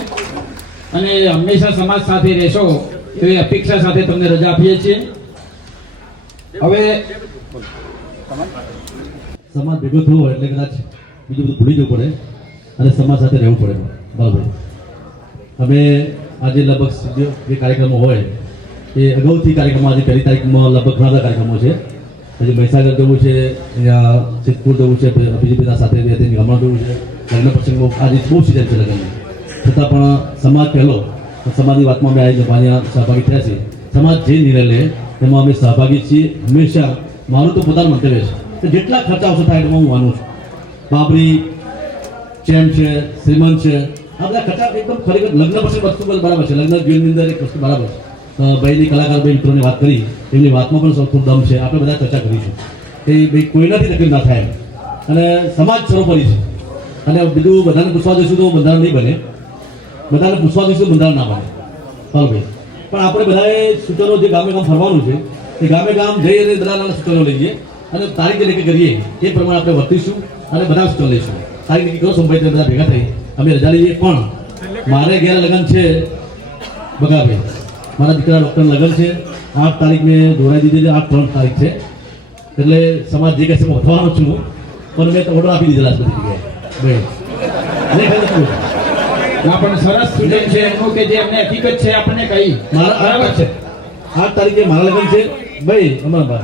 અને હંમેશા સમાજ સાથે રહેશો એવી અપેક્ષા સાથે તમને રજા આપીએ છીએ. હવે સમાજ ભેગો થયો હોય એટલે કદાચ બીજું બધું ભૂલી જવું પડે અને સમાજ સાથે રહેવું પડે. બરાબર. અમે આજે લગભગ જે કાર્યક્રમો હોય એ અગાઉથી કાર્યક્રમો, આજે 1લી તારીખમાં લગભગ ઘણા બધા કાર્યક્રમો છે. હજી મહીસાગર જવું છે, અહીંયા સિદ્ધપુર જવું છે, બીજા સાથે હમણાં જવું છે. લગ્ન પ્રસંગો આજે બહુ સિઝન છે લગ્નની, છતાં પણ સમાજ પહેલો, સમાજની વાતમાં અમે આવી જવાની સહભાગી થયા છીએ. સમાજ જે નિર્ણય લે એમાં અમે સહભાગી છીએ. હંમેશા મારું તો પોતાનું મંતવ્ય છે કે જેટલા ખર્ચા આવશે થાય એમાં હું માનું છું. બાબરી, ચેમ છે, શ્રીમંત છે, આ બધા ખર્ચા એકદમ ખરેખર લગ્ન પછી વસ્તુ બરાબર છે. લગ્ન જીવનની અંદર એક વસ્તુ બરાબર છે. ભાઈની કલાકાર ભાઈ મિત્રોની વાત કરી, એમની વાતમાં પણ સૌથી દમ છે. આપણે બધા ચર્ચા કરીશું કે ભાઈ કોઈનાથી તકલીફ ના થાય અને સમાજ સર્વોપરી છે. અને બીજું બધાને પૂછવા જઈશું તો બંધારણ નહીં બને, બધાને પૂછવા જઈશું બંધારણ ના બને. ચાલો ભાઈ, પણ આપણે બધાએ સૂચનો જે ગામે ગામ ફરવાનું છે એ ગામે ગામ જઈ અને બધાના સૂચનો લઈએ અને તારીખ જે નક્કી કરીએ એ પ્રમાણે આપણે વર્તીશું અને બધા સૂચનો લઈશું. તારીખ નક્કી કરો સંભાઈ બધા ભેગા થઈ અમે રજા લઈએ. પણ મારે ઘેર લગ્ન છે બગાભાઈ, મારા દીકરા ડૉક્ટર લગ્ન છે. 8 તારીખ મેં જોડાઈ દીધી છે. 8-3 તારીખ છે. એટલે સમાજ જે કહેશે હું વધવાનો છું, પણ મેં ઓર્ડર આપી દીધેલા બધી જગ્યાએ. ના પણ સરસ સૂચન છે એમનું કે જે અમને હકીકત છે આપણને કહી મારા બરાબર છે. 8 તારીખે મારા લગ્ન છે ભાઈ. હમણાં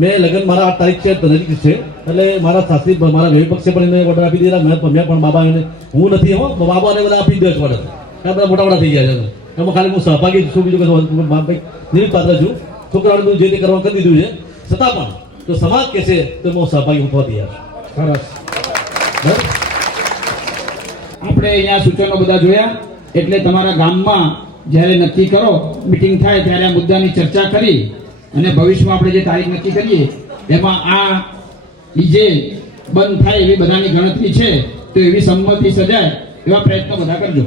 મેં લગ્ન મારા 8 તારીખ છે નજીક છે. એટલે મારા સાસરી મારા રવિ પક્ષે પણ એને ઓર્ડર આપી દીધેલા. મેં પણ બાબા એને હું નથી, બાબાને બધા આપી દે ઓર્ડર. બધા મોટા થઈ ગયા છે. એમાં ખાલી હું સહભાગી છું, બીજું કશું ભાઈ નિમિત્ત પાત્ર છું. છોકરાઓને જે તે કરવા કરી દીધું છે, છતાં પણ જો સમાજ કહેશે તો હું સહભાગી ઉઠવા તૈયાર છું. સરસ. આપણે અહીંયા સૂચનો બધા જોયા. એટલે તમારા ગામમાં જ્યારે નક્કી કરો, મિટિંગ થાય ત્યારે આ મુદ્દાની ચર્ચા કરી અને ભવિષ્યમાં આપણે જે તારીખ નક્કી કરીએ એમાં આ ડીજે બંધ થાય એવી બધાની ગણતરી છે, તો એવી સંમતિ સજાય એવા પ્રયત્નો બધા કરજો.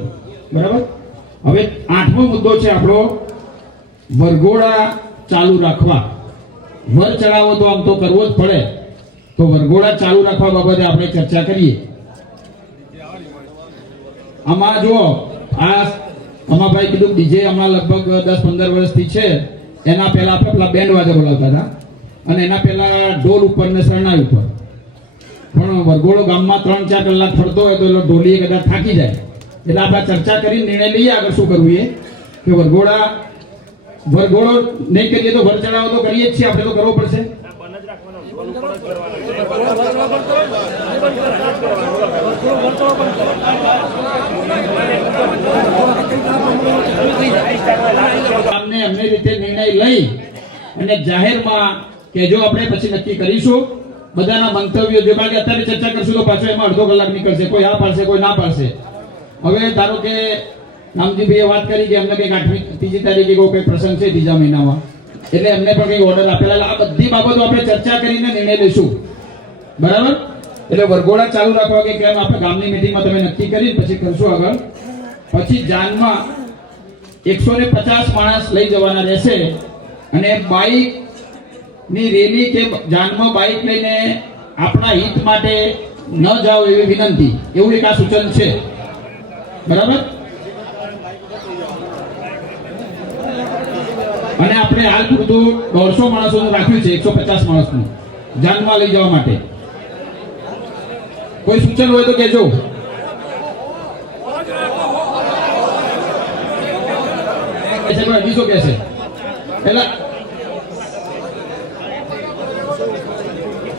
બરાબર. હવે 8મો મુદ્દો છે આપણો વરઘોડા ચાલુ રાખવા. વર ચડાવો તો આમ તો કરવો જ પડે, તો વરઘોડા ચાલુ રાખવા બાબતે આપણે ચર્ચા કરીએ. આમાં જુઓ, આ અમાભાઈ કીધું ડીજે હમણાં લગભગ 10-15 વર્ષથી છે. એના પહેલા આપણે પેલા બેન્ડ વાજા બોલાવતા હતા અને એના પહેલા ઢોલ ઉપર ને શરણાઈ ઉપર. પણ વરઘોડો ગામમાં 3-4 કલાક ફરતો હોય તો એટલે ઢોલીએ કદાચ થાકી જાય. એટલે આપણે ચર્ચા કરી નિર્ણય લઈએ આગળ શું કરવું એ, કે વરઘોડો નહીં કરીએ તો વર ચડાવો તો કરીએ જ છીએ, આપણે તો કરવો પડશે. એમને રીતે નિર્ણય લઈ અને જાહેરમાં કેજો, આપણે પછી નક્કી કરીશું. બધાના મંતવ્યો જે બાકી અત્યારે ચર્ચા કરશું તો પાછો એમાં અડધો કલાક નીકળશે. કોઈ આ પાડશે, કોઈ ના પાડશે. હવે ધારો કે નામજીભાઈએ વાત કરી કે એમને કંઈક 3જી તારીખે કોઈ કંઈક પ્રસંગ છે 3જા મહિનામાં, એટલે એમને પણ કંઈક ઓર્ડર આપેલા. આ બધી બાબતો આપણે ચર્ચા કરીને નિર્ણય લઈશું, બરાબર? એટલે વરઘોડા ચાલુ રાખવા કે કેમ આપણે ગામની મીટિંગમાં તમે નક્કી કરી પછી કરશું આગળ. પછી જાનમાં 150 માણસ લઈ જવાના રહેશે અને બાઇક ની રેલી કે જાનમાં બાઇક લઈને આપણા હિત માટે ન જાઓ એવી વિનંતી, એવું એક આ સૂચન છે, બરાબર? અને આપણે હાલ પૂરતું 150 માણસોનું રાખ્યું છે, 150 માણસનું જાનમાં લઈ જવા માટે. કોઈ સૂચન હોય તો કહેજો. બીજો કે છે પેલા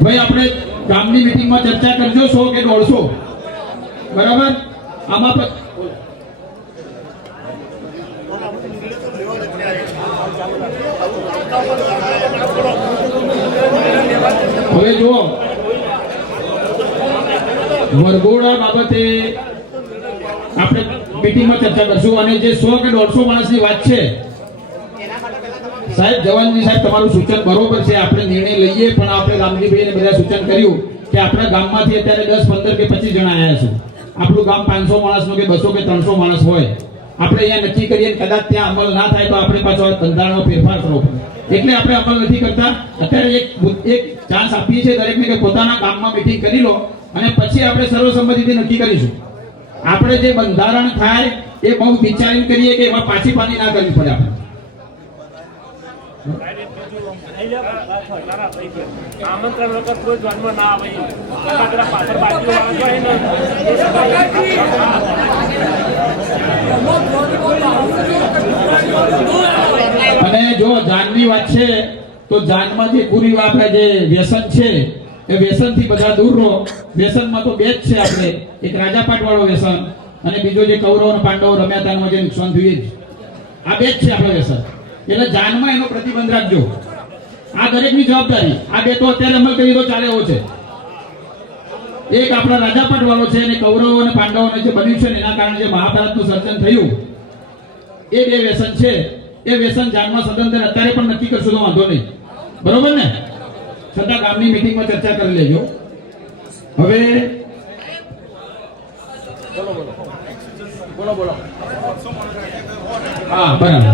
ભાઈ આપણે ગામની મીટિંગમાં ચર્ચા કરજો 100 કે 150, બરાબર? આમાં હવે જુઓ, વરઘોડા બાબતે આપણે મીટિંગમાં ચર્ચા કરશું. અને જે 100 કે 150 માણસની વાત છે, સાહેબ જવાનજી સાહેબ તમારું સૂચન બરોબર છે, આપણે નિર્ણય લઈએ. પણ આપણે રામજીભાઈને બધા સૂચન કર્યું કે આપણા ગામમાંથી અત્યારે 10, 15 કે 25 જણા આવ્યા છે. આપણું ગામ 500 માણસનું કે 200 કે 300 માણસ હોય, આપણે અહીંયા નક્કી કરીએ કદાચ ત્યાં અમલ ના થાય તો આપણે પાછો બંધારણનો ફેરફાર કરવો પડે. એટલે આપણે અમલ નથી કરતા. અત્યારે એક ચાન્સ આપીએ છીએ દરેકને કે પોતાના ગામમાં મીટિંગ કરી લો અને પછી આપણે સર્વસંમતિથી નક્કી કરીશું. આપણે જે બંધારણ થાય એ બહુ વિચારીને કરીએ કે એમાં પાછી પાની ના કરવી પડે. આપણે આમંત્રણ વખત કોઈ જન્મ ના આવે પાછળ બાજુ અને જો જાનની વાત છે તો જાનમાં જે પૂરી આપણે જે વ્યસન છે એ વ્યસનથી બધા દૂર રહો. વ્યસનમાં તો બે જ છે આપણે, એક રાજાપાટ વાળો વ્યસન અને બીજો જે કૌરવ અને પાંડવો રમ્યા હતા એમાં જે નુકસાન થયું, આ બે જ છે આપણે વ્યસન. એટલે જાનમાં એનો પ્રતિબંધ રાખજો. આ દરેકની જવાબદારી. આ બે તો અત્યારે અમલ કરી તો ચાલે એવો છે. એક આપણા રાજાપાટ વાળો છે અને કૌરવો અને પાંડવોને જે બન્યું છે ને એના કારણે જે મહાભારતનું સર્જન થયું, એ બે વ્યસન છે. એ વ્યસન જાનમાં સદંતર અત્યારે પણ નક્કી કરશું તો વાંધો નહીં, બરોબર ને? છતાં ગામની મીટિંગમાં ચર્ચા કરી લેજો. હવે બોલો. હા, બરાબર.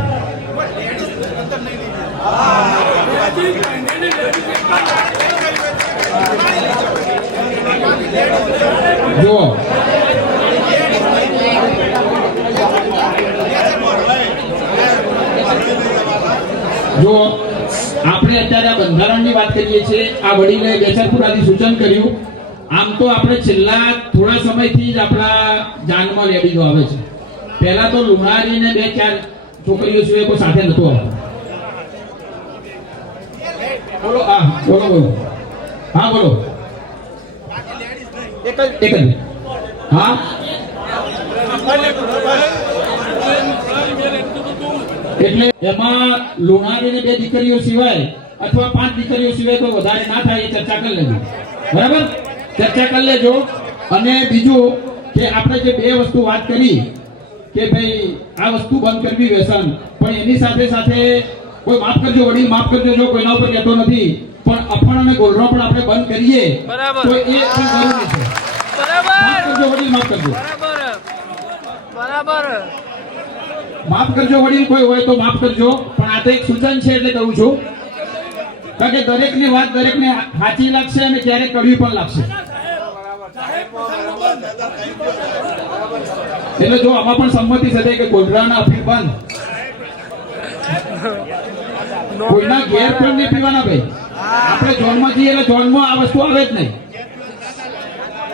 જુઓ, આપણે અત્યારે આ બંધારણની વાત કરીએ છીએ. આ વડીલે બેચરપુરાથી સૂચન કર્યું. આમ તો આપણે છેલ્લા થોડા સમયથી જ આપણા જાનમાં લેડીઝો આવે છે. પહેલા તો લુણારી ને 2-4 છોકરીઓ સિવાય કોઈ સાથે નતો આવતો. બોલો. હા બોલો. એક જ હા. એટલે એમાં લુણારીની 2 દીકરીઓ સિવાય અથવા 5 દીકરીઓ સિવાય તો વધારે ના થાય એ ચર્ચા કરી લેજો, બરાબર? ચર્ચા કરી લેજો. અને બીજું કે આપણે જે 2 વસ્તુ વાત કરી કે ભાઈ આ વસ્તુ બંધ કરવી વ્યસન, પણ એની સાથે સાથે કોઈ માફ કરજો વડીલ, માફ કરજો જો કોઈના ઉપર કહેતો નથી, પણ અફણ અને ગોળનો પણ આપણે બંધ કરીએ તો એ પણ જરૂરી છે. માફ કરજો વડીલ, માફ કરજો. માફ કરજો વડીલ, કોઈ હોય તો માફ કરજો. પણ આ તો એક સૂચન છે એટલે કહું છું, કારણ કે દરેકની વાત દરેકને સાચી લાગશે અને ક્યારેક કડવી પણ લાગશે. એટલે જો આમાં પણ સંમતિ સાથે કે ગોધરાના અફીણ બંધ, કોઈના ઘેર પણ નહીં પીવાના ભાઈ. આપણે ઝોનમાં જઈએ એટલે ઝોનમાં આ વસ્તુ આવે જ નહીં,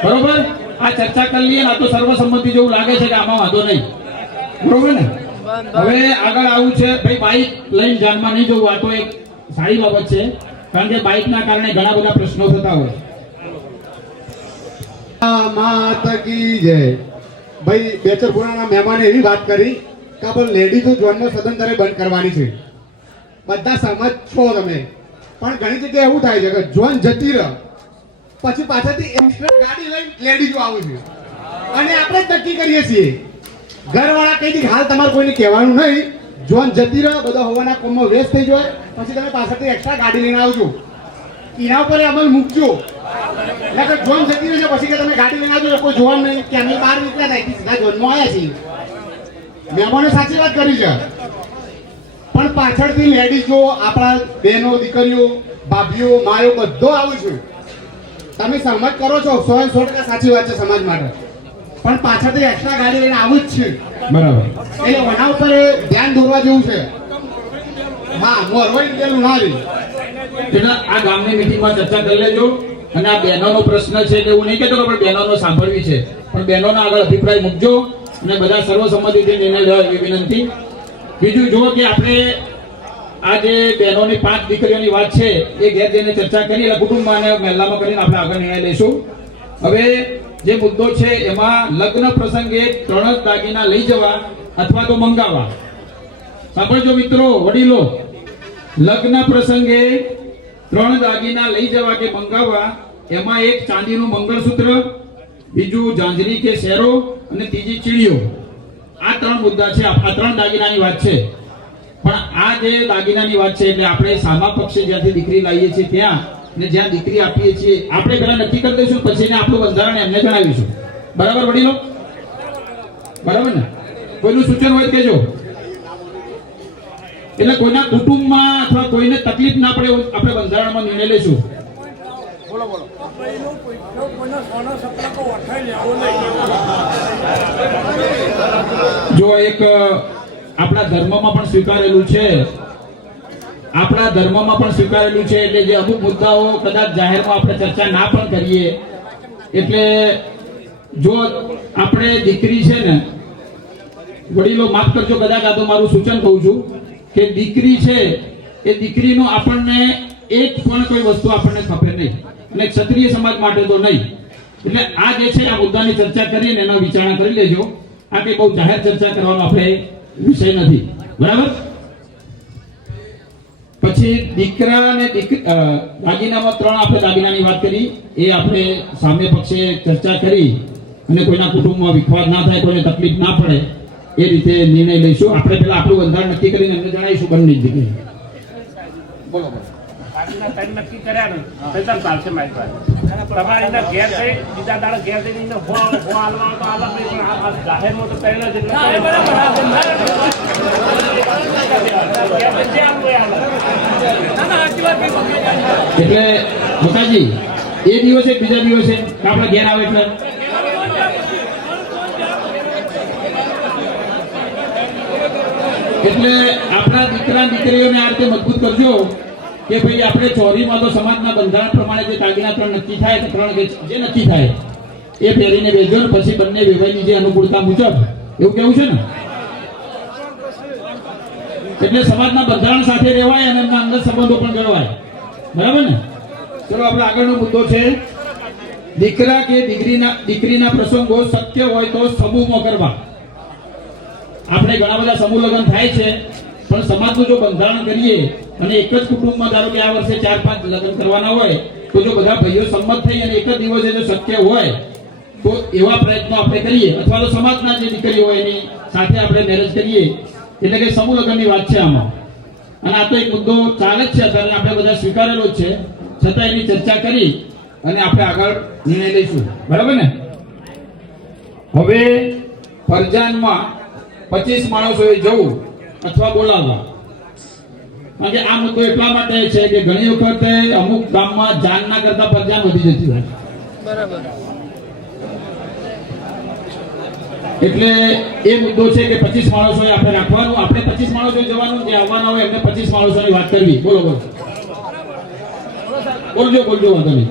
બરોબર? આ ચર્ચા કરી લઈએ. આ તો સર્વસંમતિ જેવું લાગે છે કે આમાં વાંધો નહીં, બરોબર ને? હવે આગળ આવું છે ભાઈ, બાઇક લઈને જાનમાં નહીં જવું. આ તો એક સારી બાબત છે, કારણ કે બાઇકના કારણે ઘણા બધા પ્રશ્નો થતા હોય. માતા કી જય. ભાઈ બેચરપુરાના મહેમાને એવી વાત કરી કે આપણે લેડીઝો જોનમાં સદંતરે બંધ કરવાની છે. બધા સહમત છો તમે, પણ ઘણી જગ્યાએ એવું થાય છે કે જોન જતી રહે પછી પાછળથી એક્સ્ટ્રા ગાડી લઈને લેડીઝો આવે છે. અને આપણે જ નક્કી કરીએ છીએ. ઘરવાળા કહી દી હાલ તમારે કોઈને કહેવાનું નહીં. જોન જતી રહે બધા હોવાના કામમાં વ્યસ્ત થઈ જાય પછી તમે પાછળથી એક્સ્ટ્રા ગાડી લઈને આવજો. એના ઉપર અમલ મૂકજો. એટલે કે જોન જતી રહેશે પછી કે તમે ગાડી લઈને આવજો કોઈ જોવાનું નહીં કે અમે 12 નીકળ્યા હતા સીધા જોનમાં આવ્યા છીએ. મહેમાને સાચી વાત કરી છે પણ પાછળથી લેડીઝો આપણા બહેનો દીકરીઓ ભાભીઓ માયો બધો આવું છું. તમે સહમત કરો છો 100% સાચી વાત છે સમાજ માટે પણ પાછળથી એક્સ્ટ્રા ગાડી લઈને આવું જ છે. બરાબર. એટલે એના ઉપર ધ્યાન દોરવા જેવું છે. હા મોરવાઈ ગયેલું ના રહી. એટલે આ ગામની મીટિંગમાં ચર્ચા કરી લેજો અને આ બહેનોનો પ્રશ્ન છે એટલે હું નહીં કહેતો કે બહેનોનો સાંભળવી છે પણ બહેનોનો આગળ અભિપ્રાય મૂકજો અને બધા સર્વસંમતિથી નિર્ણય લેવા એવી વિનંતી. બીજું જુઓ કે આપણે આ જે બહેનોની 5 દીકરીઓની વાત છે એ ઘેર જઈને ચર્ચા કરી એટલે કુટુંબમાં અને મહેલામાં કરીને આપણે આગળ નિર્ણય લઈશું. હવે જે મુદ્દો છે એમાં લગ્ન પ્રસંગે 3 જ દાગીના લઈ જવા અથવા તો મંગાવવા. સાંભળજો મિત્રો વડીલો, લગ્ન પ્રસંગે 3 દાગીના લઈ જવા કે મંગાવવા એમાં એક ચાંદીનું મંગળસૂત્ર, બીજું ઝાંઝરી કે શેરો અને ત્રીજી ચીડીઓ. આ 3 મુદ્દા છે. આ 3 દાગીનાની વાત છે. પણ આ જે દાગીનાની વાત છે એટલે આપણે સામા પક્ષે જ્યાંથી દીકરી લાવીએ છીએ ત્યાં ને જ્યાં દીકરી આપીએ છીએ આપણે પહેલા નક્કી કરી દઈશું પછી ને આપણું બંધારણ એમને જણાવીશું. બરાબર વડીલો? બરાબર ને? કોઈનું સૂચન હોય કહેજો. એટલે કોઈના કુટુંબમાં અથવા કોઈને તકલીફ ના પડે આપણે બંધારણમાં નિર્ણય લઈશું. જો એક આપણા ધર્મમાં પણ સ્વીકારેલું છે, આપણા ધર્મમાં પણ સ્વીકારેલું છે એટલે જે અમુક મુદ્દાઓ કદાચ જાહેરમાં આપણે ચર્ચા ના પણ કરીએ એટલે જો આપણે દીકરી છે ને વડીલો માફ કરજો કદાચ આ તો મારું સૂચન કહું છું કે દીકરી છે એ દીકરીનો આપણને એક પણ કોઈ વસ્તુ આપણને ખપે નહીં અને ક્ષત્રિય સમાજ માટે તો નહીં. એટલે આ જે છે આ મુદ્દાની ચર્ચા કરીને એનો વિચારણા કરી લેજો. આ કઈ બહુ જાહેર ચર્ચા કરવાનો આપણે વિષય નથી. બરાબર? પછી દીકરા અને દાગીનામાં 3 આપણે દાગીનાની વાત કરી એ આપણે સામે પક્ષે ચર્ચા કરી અને કોઈના કુટુંબમાં વિખવાદ ના થાય, કોઈને તકલીફ ના પડે એ રીતે નિર્ણય લઈશું. આપણે પહેલા આપણું બંધારણ નક્કી કરીને એમને જણાવીશું બંને જગ્યાએ. બોલો બોલો. નક્કી કર્યા ને તો ચાલશે મારી વાત. તમારે એના ઘેર થઈ બીજા દાડા ઘેર થઈ જાહેરમાં તો પહેલા જ એટલે મોટાજી એ દિવસે બીજા દિવસે આપણા ઘેર આવે એટલે આપણા દીકરા દીકરીઓને આ રીતે મજબૂત કરજો કે ભાઈ આપણે ચોરીમાં તો સમાજના બંધારણ પ્રમાણે જે દાગીના 3 નક્કી થાય તો 3 જે નક્કી થાય એ પહેરીને બેસજો ને પછી બંને વિભાગની જે અનુકૂળતા મુજબ એવું કેવું છે ને એટલે સમાજના બંધારણ સાથે રહેવાય અને એમના અંદર સંબંધો પણ જળવાય. બરાબર ને? ચલો આપણે આગળનો મુદ્દો છે દીકરા કે દીકરીના પ્રસંગો શક્ય હોય તો સમૂહમાં કરવા. આપણે ઘણા બધા સમૂહ લગ્ન થાય છે પણ સમાજનું જો બંધારણ કરીએ અને એક જ કુટુંબમાં ધારો કે આ વર્ષે 4-5 લગ્ન કરવાના હોય તો જો બધા ભાઈઓ સંમત થઈ અને એક જ દિવસે જો શક્ય હોય તો એવા પ્રયત્નો આપણે કરીએ અથવા તો સમાજના જે દીકરીઓ હોય એની સાથે આપણે મેરેજ કરીએ એટલે કે સમૂહ લગ્નની વાત છે આમાં. અને આ તો એક મુદ્દો ચાલે જ છે અત્યારે આપણે બધા સ્વીકારેલો જ છે છતાં એની ચર્ચા કરી અને આપણે આગળ નિર્ણય લઈશું. બરાબર ને? હવે ફરજાનમાં 25 માણસોએ જવું અથવા બોલાવવા. કારણ કે આ મુદ્દો એટલા માટે છે કે ઘણી વખત અમુક ગામમાં જાનના કરતા પરજાન વધી જતી હોય. બરાબર. એટલે એ મુદ્દો છે કે 25 માણસોએ આપણે રાખવાનું. આપણે 25 માણસોએ જવાનું, જે આવવાના હોય એમને 25 માણસોની વાત કરવી. બોલો બોલો બોલજો વાંધો નહીં.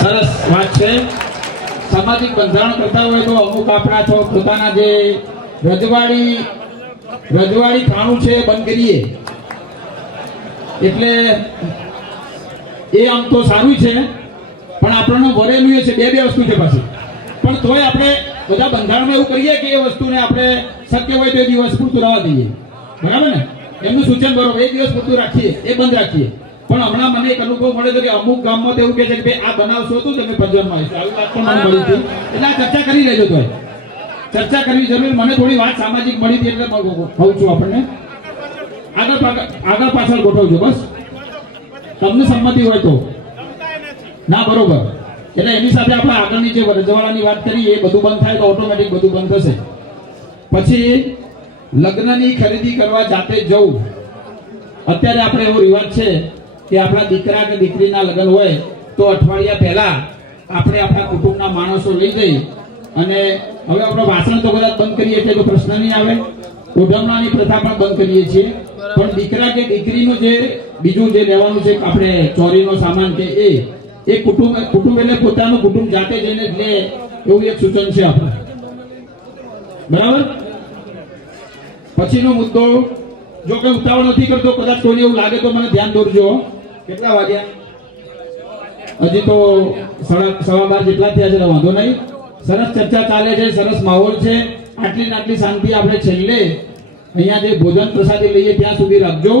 સરસ વાત છે. સામાજિક બંધારણ કરતા હોય તો અમુક આપણા તો પોતાના જે રજવાડી ખાણું છે બંધ કરીએ એટલે એ આમ તો સારું છે પણ આપણને વરેલું એ છે બે વસ્તુ છે પાછી. પણ તોય આપણે બધા બંધારણમાં એવું કરીએ કે એ વસ્તુને આપણે શક્ય હોય તો એ દિવસ પૂરતું રહેવા દઈએ. બરાબર ને? એમનું સૂચન બરોબર, એક દિવસ પૂરતું રાખીએ, એ બંધ રાખીએ. પણ હમણાં મને એક અનુભવ મળ્યો હતો કે અમુક ગામમાં તો એવું કહે છે કે ભાઈ આ બનાવશો તો તમે ભજનમાં આવીશું, આવી વાત પણ મને મળી હતી. એટલે આ ચર્ચા કરી લેજો. તો ચર્ચા કરવી જરૂર. મને થોડી વાત સામાજિક મળી હતી એટલે કહું છું આપણને આગળ પાછળ ગોઠવજો બસ, તમને સંમતિ હોય તો. ના બરોબર. એટલે એની સાથે આપણે આગળની જે રજવાડાની વાત કરી એ બધું બંધ થાય તો ઓટોમેટિક બધું બંધ થશે. પછી લગ્નની ખરીદી કરવા જાતે જવું. અત્યારે આપણે એવો રિવાજ છે કે આપણા દીકરા કે દીકરીના લગ્ન હોય તો અઠવાડિયા પહેલા આપણે આપણા કુટુંબના માણસો લઈ જઈ અને હવે આપણે વાસણ તો કદાચ બંધ કરીએ એટલે તો પ્રશ્ન નહીં આવે, ઓઢમણાની પ્રથા પણ બંધ કરીએ છીએ, પણ દીકરા કે દીકરીનું જે બીજું જે લેવાનું છે આપણે ચોરીનો સામાન કે એ કુટુંબ એટલે પોતાનું કુટુંબ જાતે જઈને લે એવું એક સૂચન છે આપણે. બરાબર. પછીનો મુદ્દો, જો કે ઉતાવળ નથી કરતો, કદાચ કોઈને એવું લાગે તો મને ધ્યાન દોરજો. કેટલા વાગ્યા? હજી તો 12:15 જેટલા થયા છે, વાંધો નહીં. સરસ ચર્ચા ચાલે છે, સરસ માહોલ છે. આટલી શાંતિ આપણે છેલ્લે અહીંયા જે ભોજન પ્રસાદી લઈએ ત્યાં સુધી રાખજો.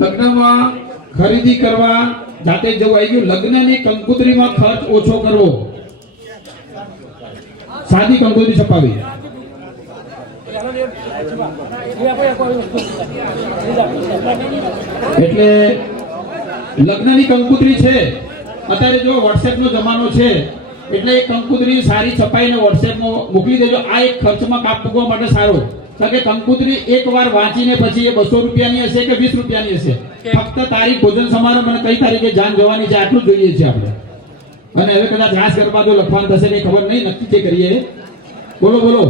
લગ્નમાં ખરીદી કરવા જાતે જવું આવી ગયું. લગ્નની કંકોત્રીમાં ખર્ચ ઓછો કરવો. સાદી કંકોત્રી છપાવી. એટલે લગ્નની કંકોત્રી છે, અત્યારે જો વોટ્સએપ નો જમાનો છે એટલે એ કંકોત્રી સારી છપાઈને વોટ્સએપમાં મોકલી દેજો. આ એક ખર્ચમાં કાપ મૂકવા માટે સારો. કારણ કે કંકોત્રી એકવાર વાંચીને પછી એ 200 રૂપિયાની હશે કે 20 રૂપિયાની હશે, ફક્ત તારીખ ભોજન સમારોહ અને કઈ તારીખે જાન જવાની છે આટલું જોઈએ છે આપણે. અને હવે કદાચ રાસ ગરબા જો લખવાનું થશે કઈ ખબર નહીં, નક્કી જે કરીએ. બોલો બોલો.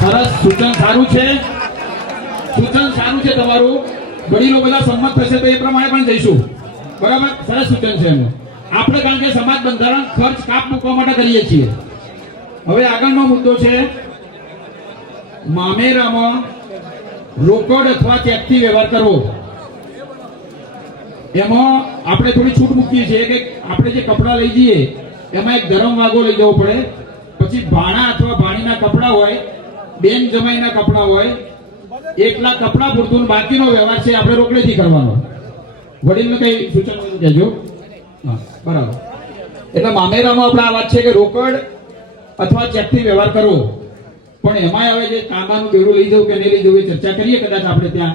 સરસ સૂચન સારું છે, તમારું. વડીલો બધા સંમત થશે તો એ પ્રમાણે પણ જઈશું. બરાબર. સરસ સૂચન છે એમનું. આપણે કારણ કે સમાજ બંધારણ ખર્ચ કાપ મૂકવા માટે કરીએ છીએ. હવે આગળનો મુદ્દો છે મામેરામાં રોકડ અથવા ચેકથી વ્યવહાર કરવો. એમાં આપણે થોડી છૂટ મૂકીએ છીએ કે આપણે જે કપડાં લઈ જઈએ એમાં એક ધરમ વાગો લઈ જવો પડે. પછી ભાણા અથવા ભાણીના કપડાં હોય, બેન જમાઈના કપડાં હોય, એકલા કપડાં પૂરતું બાકીનો વ્યવહાર છે આપણે રોકડેથી કરવાનો. વડીલને કઈ સૂચન કહેજો. હા બરાબર. એટલે મામેરામાં આપણે આ વાત છે કે રોકડ અથવા ચેકથી વ્યવહાર કરવો. પણ એમાં હવે જે તાંબાનું બેડું લઈ જવું કે નહીં લઈ જવું એ ચર્ચા કરીએ કદાચ આપણે ત્યાં.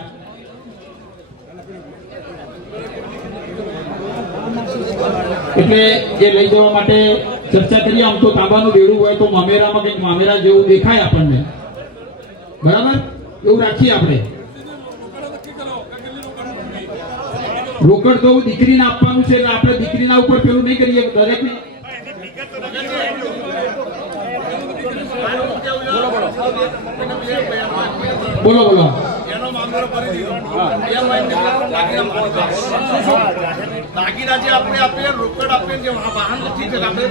એટલે એ લઈ જવા માટે ચર્ચા કરીએ. આમ તો તાંબાનું બેડું હોય તો મામેરામાં કંઈક મામેરા જેવું દેખાય આપણને. બરાબર. એવું રાખીએ આપણે. રોકડ તો દીકરીને આપવાનું છે એટલે આપણે દીકરીના ઉપર પેલું નહીં કરીએ દરેકને. બોલો બોલો. દાગીના જે આપણે આપીએ, રોકડ આપીએ, જે વાહન નથી તે આપણે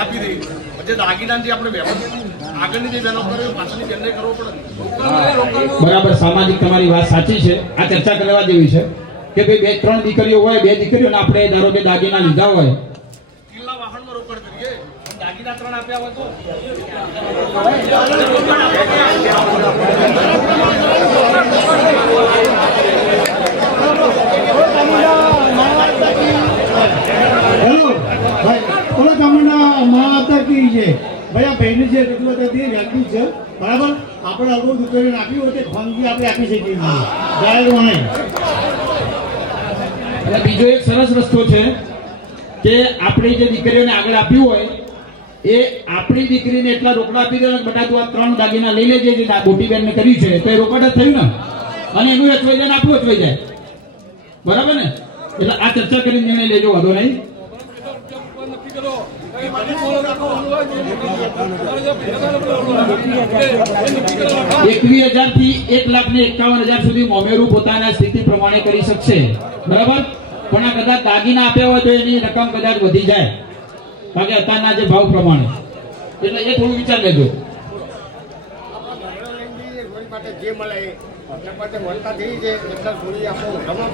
આપી દઈએ. જે દાગીના જે આપણે આગળની જે બહેનો કરે પાછળની બેનને કરવો પડે. બરાબર. સામાજિક તમારી વાત સાચી છે. આ ચર્ચા કરવા જેવી છે કે ભાઈ 2-3 દીકરીઓ હોય, 2 દીકરીઓને આપણે ધારો કે દાગીના લીધા હોય, કિલ્લા વાહનમાં રોકડ કરીએ, દાગીના 3 આપ્યા હોય તો હેલો ભાઈ, ઓલો ગામના માતા કી છે ભાઈ, આ ભાઈને છે એટલું બધાથી વ્યાજબી છે. બરાબર. આપણે અગાઉ દીકરીને આપ્યું હોય તે ખાનગી આપણે આપી શકીએ છીએ, જાહેરમાં નહીં. એટલે બીજો એક સરસ રસ્તો છે કે આપણી જે દીકરીઓને આગળ આપ્યું હોય એ આપણી દીકરીને એટલા રોકડા આપી દે, બેટા તું આ 3 દાગીના લઈ લેજે જે મોટી બેનને કર્યું છે, તો એ રોકડ જ થયું ને. અને એનું વેચવાઈ જાય ને આપણું વેચવાઈ જાય. બરાબર ને. એટલે આ ચર્ચા કરીને નિર્ણય લેજો, વાંધો નહીં. 21,000 થી 1,51,000 સુધી મોમેરું પોતાના સ્થિતિ પ્રમાણે કરી શકશે. બરાબર. પણ આ કદાચ દાગીના આપ્યા હોય તો એની રકમ કદાચ વધી જાય, કારણ કે અત્યારના જે ભાવ પ્રમાણે. એટલે એ થોડું વિચાર લેજો. માટે જે મળે એ માટે વળતા થઈ છે એટલે થોડી આપણો જમા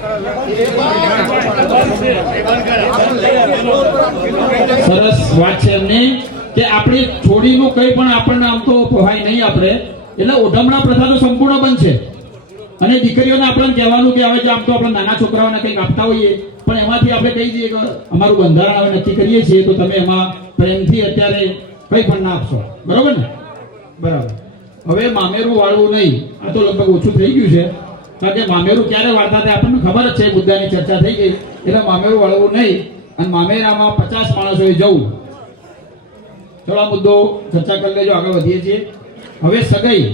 સરસ વાત છે એમની કે આપણી છોડીનું કંઈ પણ આપણને આમ તો પોહાય નહીં આપણે એટલે ઓઢમણા પ્રથા તો સંપૂર્ણ બંધ છે અને દીકરીઓને આપણને કહેવાનું કે હવે જો આમ તો આપણે નાના છોકરાઓને કંઈક આપતા હોઈએ પણ એમાંથી આપણે કહી દઈએ કે અમારું બંધારણ હવે નક્કી કરીએ છીએ તો તમે એમાં પ્રેમથી અત્યારે કંઈ પણ ના આપશો બરોબર ને બરાબર હવે મામેરું વાળવું નહીં આ તો લગભગ ઓછું થઈ ગયું છે કારણ કે મામેરું ક્યારે વાળતા હતા આપણને ખબર જ છે મુદ્દાની ચર્ચા થઈ ગઈ એટલે મામેરું વાળવું નહીં અને મામેરામાં 50 માણસોએ જવું ચલો આ મુદ્દો ચર્ચા કરી લેજો આગળ વધીએ છીએ હવે સગાઈ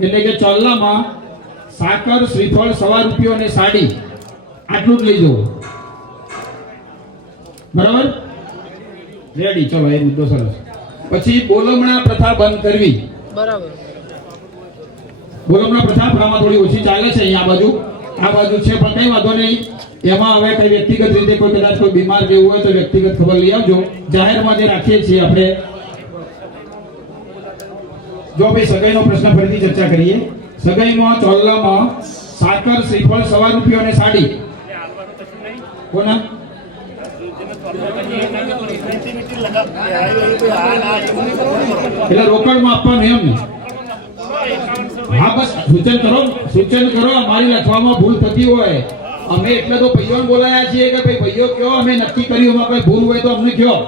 એટલે કે ચોલ્લામાં સાકર શ્રીફળ ₹1 અને સાડી આટલું જ લઈ જવું બરાબર રેડી ચલો એ મુદ્દો સરસ પછી બોલમણા પ્રથા બંધ કરવી બરાબર બોલમણા પ્રથા આમાં થોડી ઓછી ચાલે છે અહીંયા આ બાજુ છે પણ કઈ વાંધો નહીં એમાં હવે કઈ વ્યક્તિગત રીતે કોઈ કદાચ કોઈ બીમાર જેવું હોય તો વ્યક્તિગત ખબર લઈ આવજો જાહેરમાં જે રાખીએ છીએ આપણે જો ભાઈ સગાઈનો પ્રશ્ન ફરીથી ચર્ચા કરીએ સગાઈમાં ચોલ્લામાં સાકર શ્રીફળ ₹1 અને સાડી કોના એટલે રોકડમાં આપવાનું એમ નહીં હા બસ સૂચન કરો અમારી લખવામાં ભૂલ થતી હોય અમે એટલે તો ભાઈઓને બોલાયા છીએ કે ભાઈ ભાઈઓ કયો અમે નક્કી કર્યું એમાં કોઈ ભૂલ હોય તો અમને કયો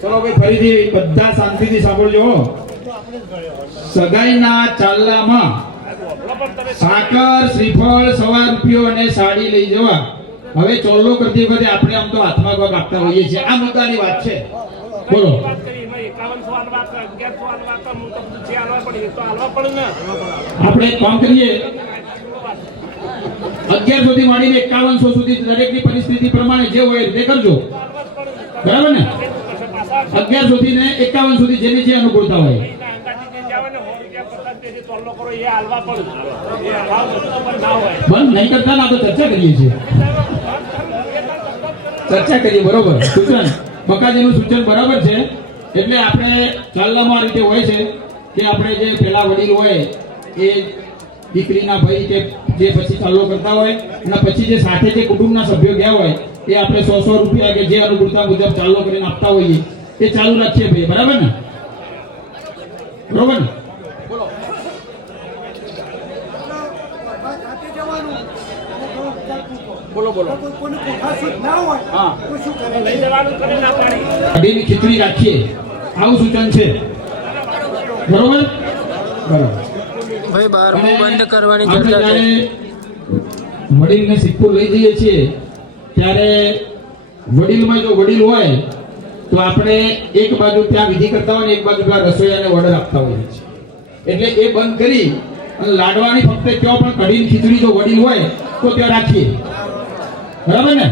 ચલો ભાઈ ફરીથી બધા શાંતિથી સાંભળજો સગાઈના ચાલ્લામાં સાકર શ્રીફળ ₹1 અને સાડી લઈ જવા હવે ચોલ્લો કરતી વખતે આપણે આમ તો હાથમાં પગ આપતા હોઈએ છીએ આ મુદ્દાની વાત છે બોલો આપણે એક કામ કરીએ 1100 થી માંડીને 5100 સુધી દરેકની પરિસ્થિતિ પ્રમાણે જે હોય તે કરજો બરાબર ને 1100 થી ને 51 સુધી જેની જે અનુકૂળતા હોય બંધ નહીં કરતા ના તો ચર્ચા કરીએ છીએ ચર્ચા કરીએ બરોબર સૂચન બકાજીનું સૂચન બરાબર છે એટલે આપણે ચાલનામાં આ રીતે હોય છે કે આપણે જે પેલા વડીલ હોય એ દીકરીના ભાઈ કે જે પછી ચાલો કરતા હોય અને પછી જે સાથે જે કુટુંબના સભ્યો ગયા હોય એ આપણે ₹100 કે જે અનુકૂળતા મુજબ ચાલો કરીને આપતા હોઈએ એ ચાલુ રાખીએ ભાઈ બરાબર ને બરોબર ને બોલો હા કઢીની ખીચડી રાખીએ આવું સૂચન છે બરોબર ભાઈ 12મું બંધ કરવાની આપણે ચર્ચા છે જ્યારે વડીલને સિક્કો લઈ જઈએ છીએ ત્યારે વડીલમાં જો વડીલ હોય તો આપણે એક બાજુ ત્યાં વિધિ કરતા હોય ને એક બાજુ પેલા રસોઈયાને ઓર્ડર આપતા હોઈએ છીએ એટલે એ બંધ કરી અને લાડવાની ફક્ત ત્યાં પણ કઢીની ખીચડી જો વડીલ હોય તો ત્યાં રાખીએ બરાબર ને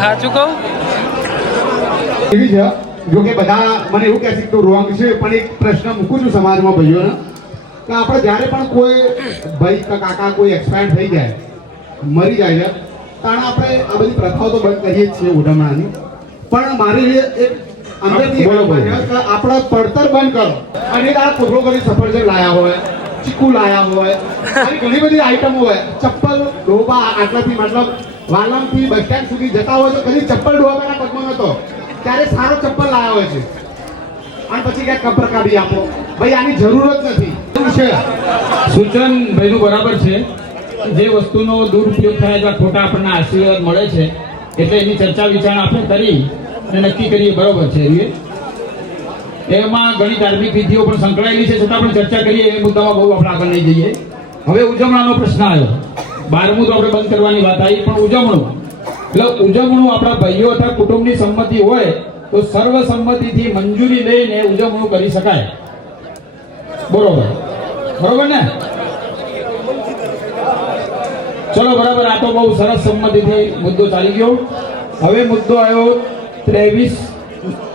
સાચું કહું એવી છે જો કે બધા મને એવું કહે છે કે રોંગ છે પણ એક પ્રશ્ન મૂકું છું સમાજમાં ભાઈઓને કે આપણે જ્યારે પણ કોઈ ભાઈ કે કાકા કોઈ એક્સપાયર થઈ જાય મરી જાય છે ત્યારે આપણે આ બધી પ્રથાઓ તો બંધ કરીએ જ છીએ ઓઢમણાની પણ મારી એક અંદરથી આપણે પડતર બંધ કરો અને આ કોથળો કરી સફરજન લાયા હોય ચીકુ લાયા હોય આવી ઘણી બધી આઈટમો હોય ચપ્પલ ડોબા આટલાથી મતલબ વાલમથી બસ સ્ટેન્ડ સુધી જતા હોય તો કદી ચપ્પલ ડોબાના પગમાં નતો ત્યારે સારો ચપ્પલ લાયા હોય છે અને પછી ક્યાંક કપર કાઢી આપો ભાઈ આની જરૂર જ નથી શું છે સૂચન ભાઈનું બરાબર છે જે વસ્તુનો દુરુપયોગ થાય અથવા ખોટા આપણને આશીર્વાદ મળે છે એટલે એની ચર્ચા વિચારણા આપણે કરી અને નક્કી કરીએ બરોબર છે એમાં ઘણી ધાર્મિક વિધિઓ પણ સંકળાયેલી છે છતાં પણ ચર્ચા કરીએ એ મુદ્દામાં બહુ આપણે આગળ લઈ જઈએ હવે ઉજવણાનો પ્રશ્ન આવ્યો 12મું તો આપણે બંધ કરવાની વાત આવી પણ ઉજવણું એટલે ઉજવણું આપણા ભાઈઓ અથવા કુટુંબની સંમતિ હોય તો સર્વસંમતિથી મંજૂરી લઈને ઉજવણું કરી શકાય બરોબર ને ચલો બરાબર આ તો બહુ સરસ સંમતિથી મુદ્દો ચાલી ગયો હવે મુદ્દો આવ્યો 23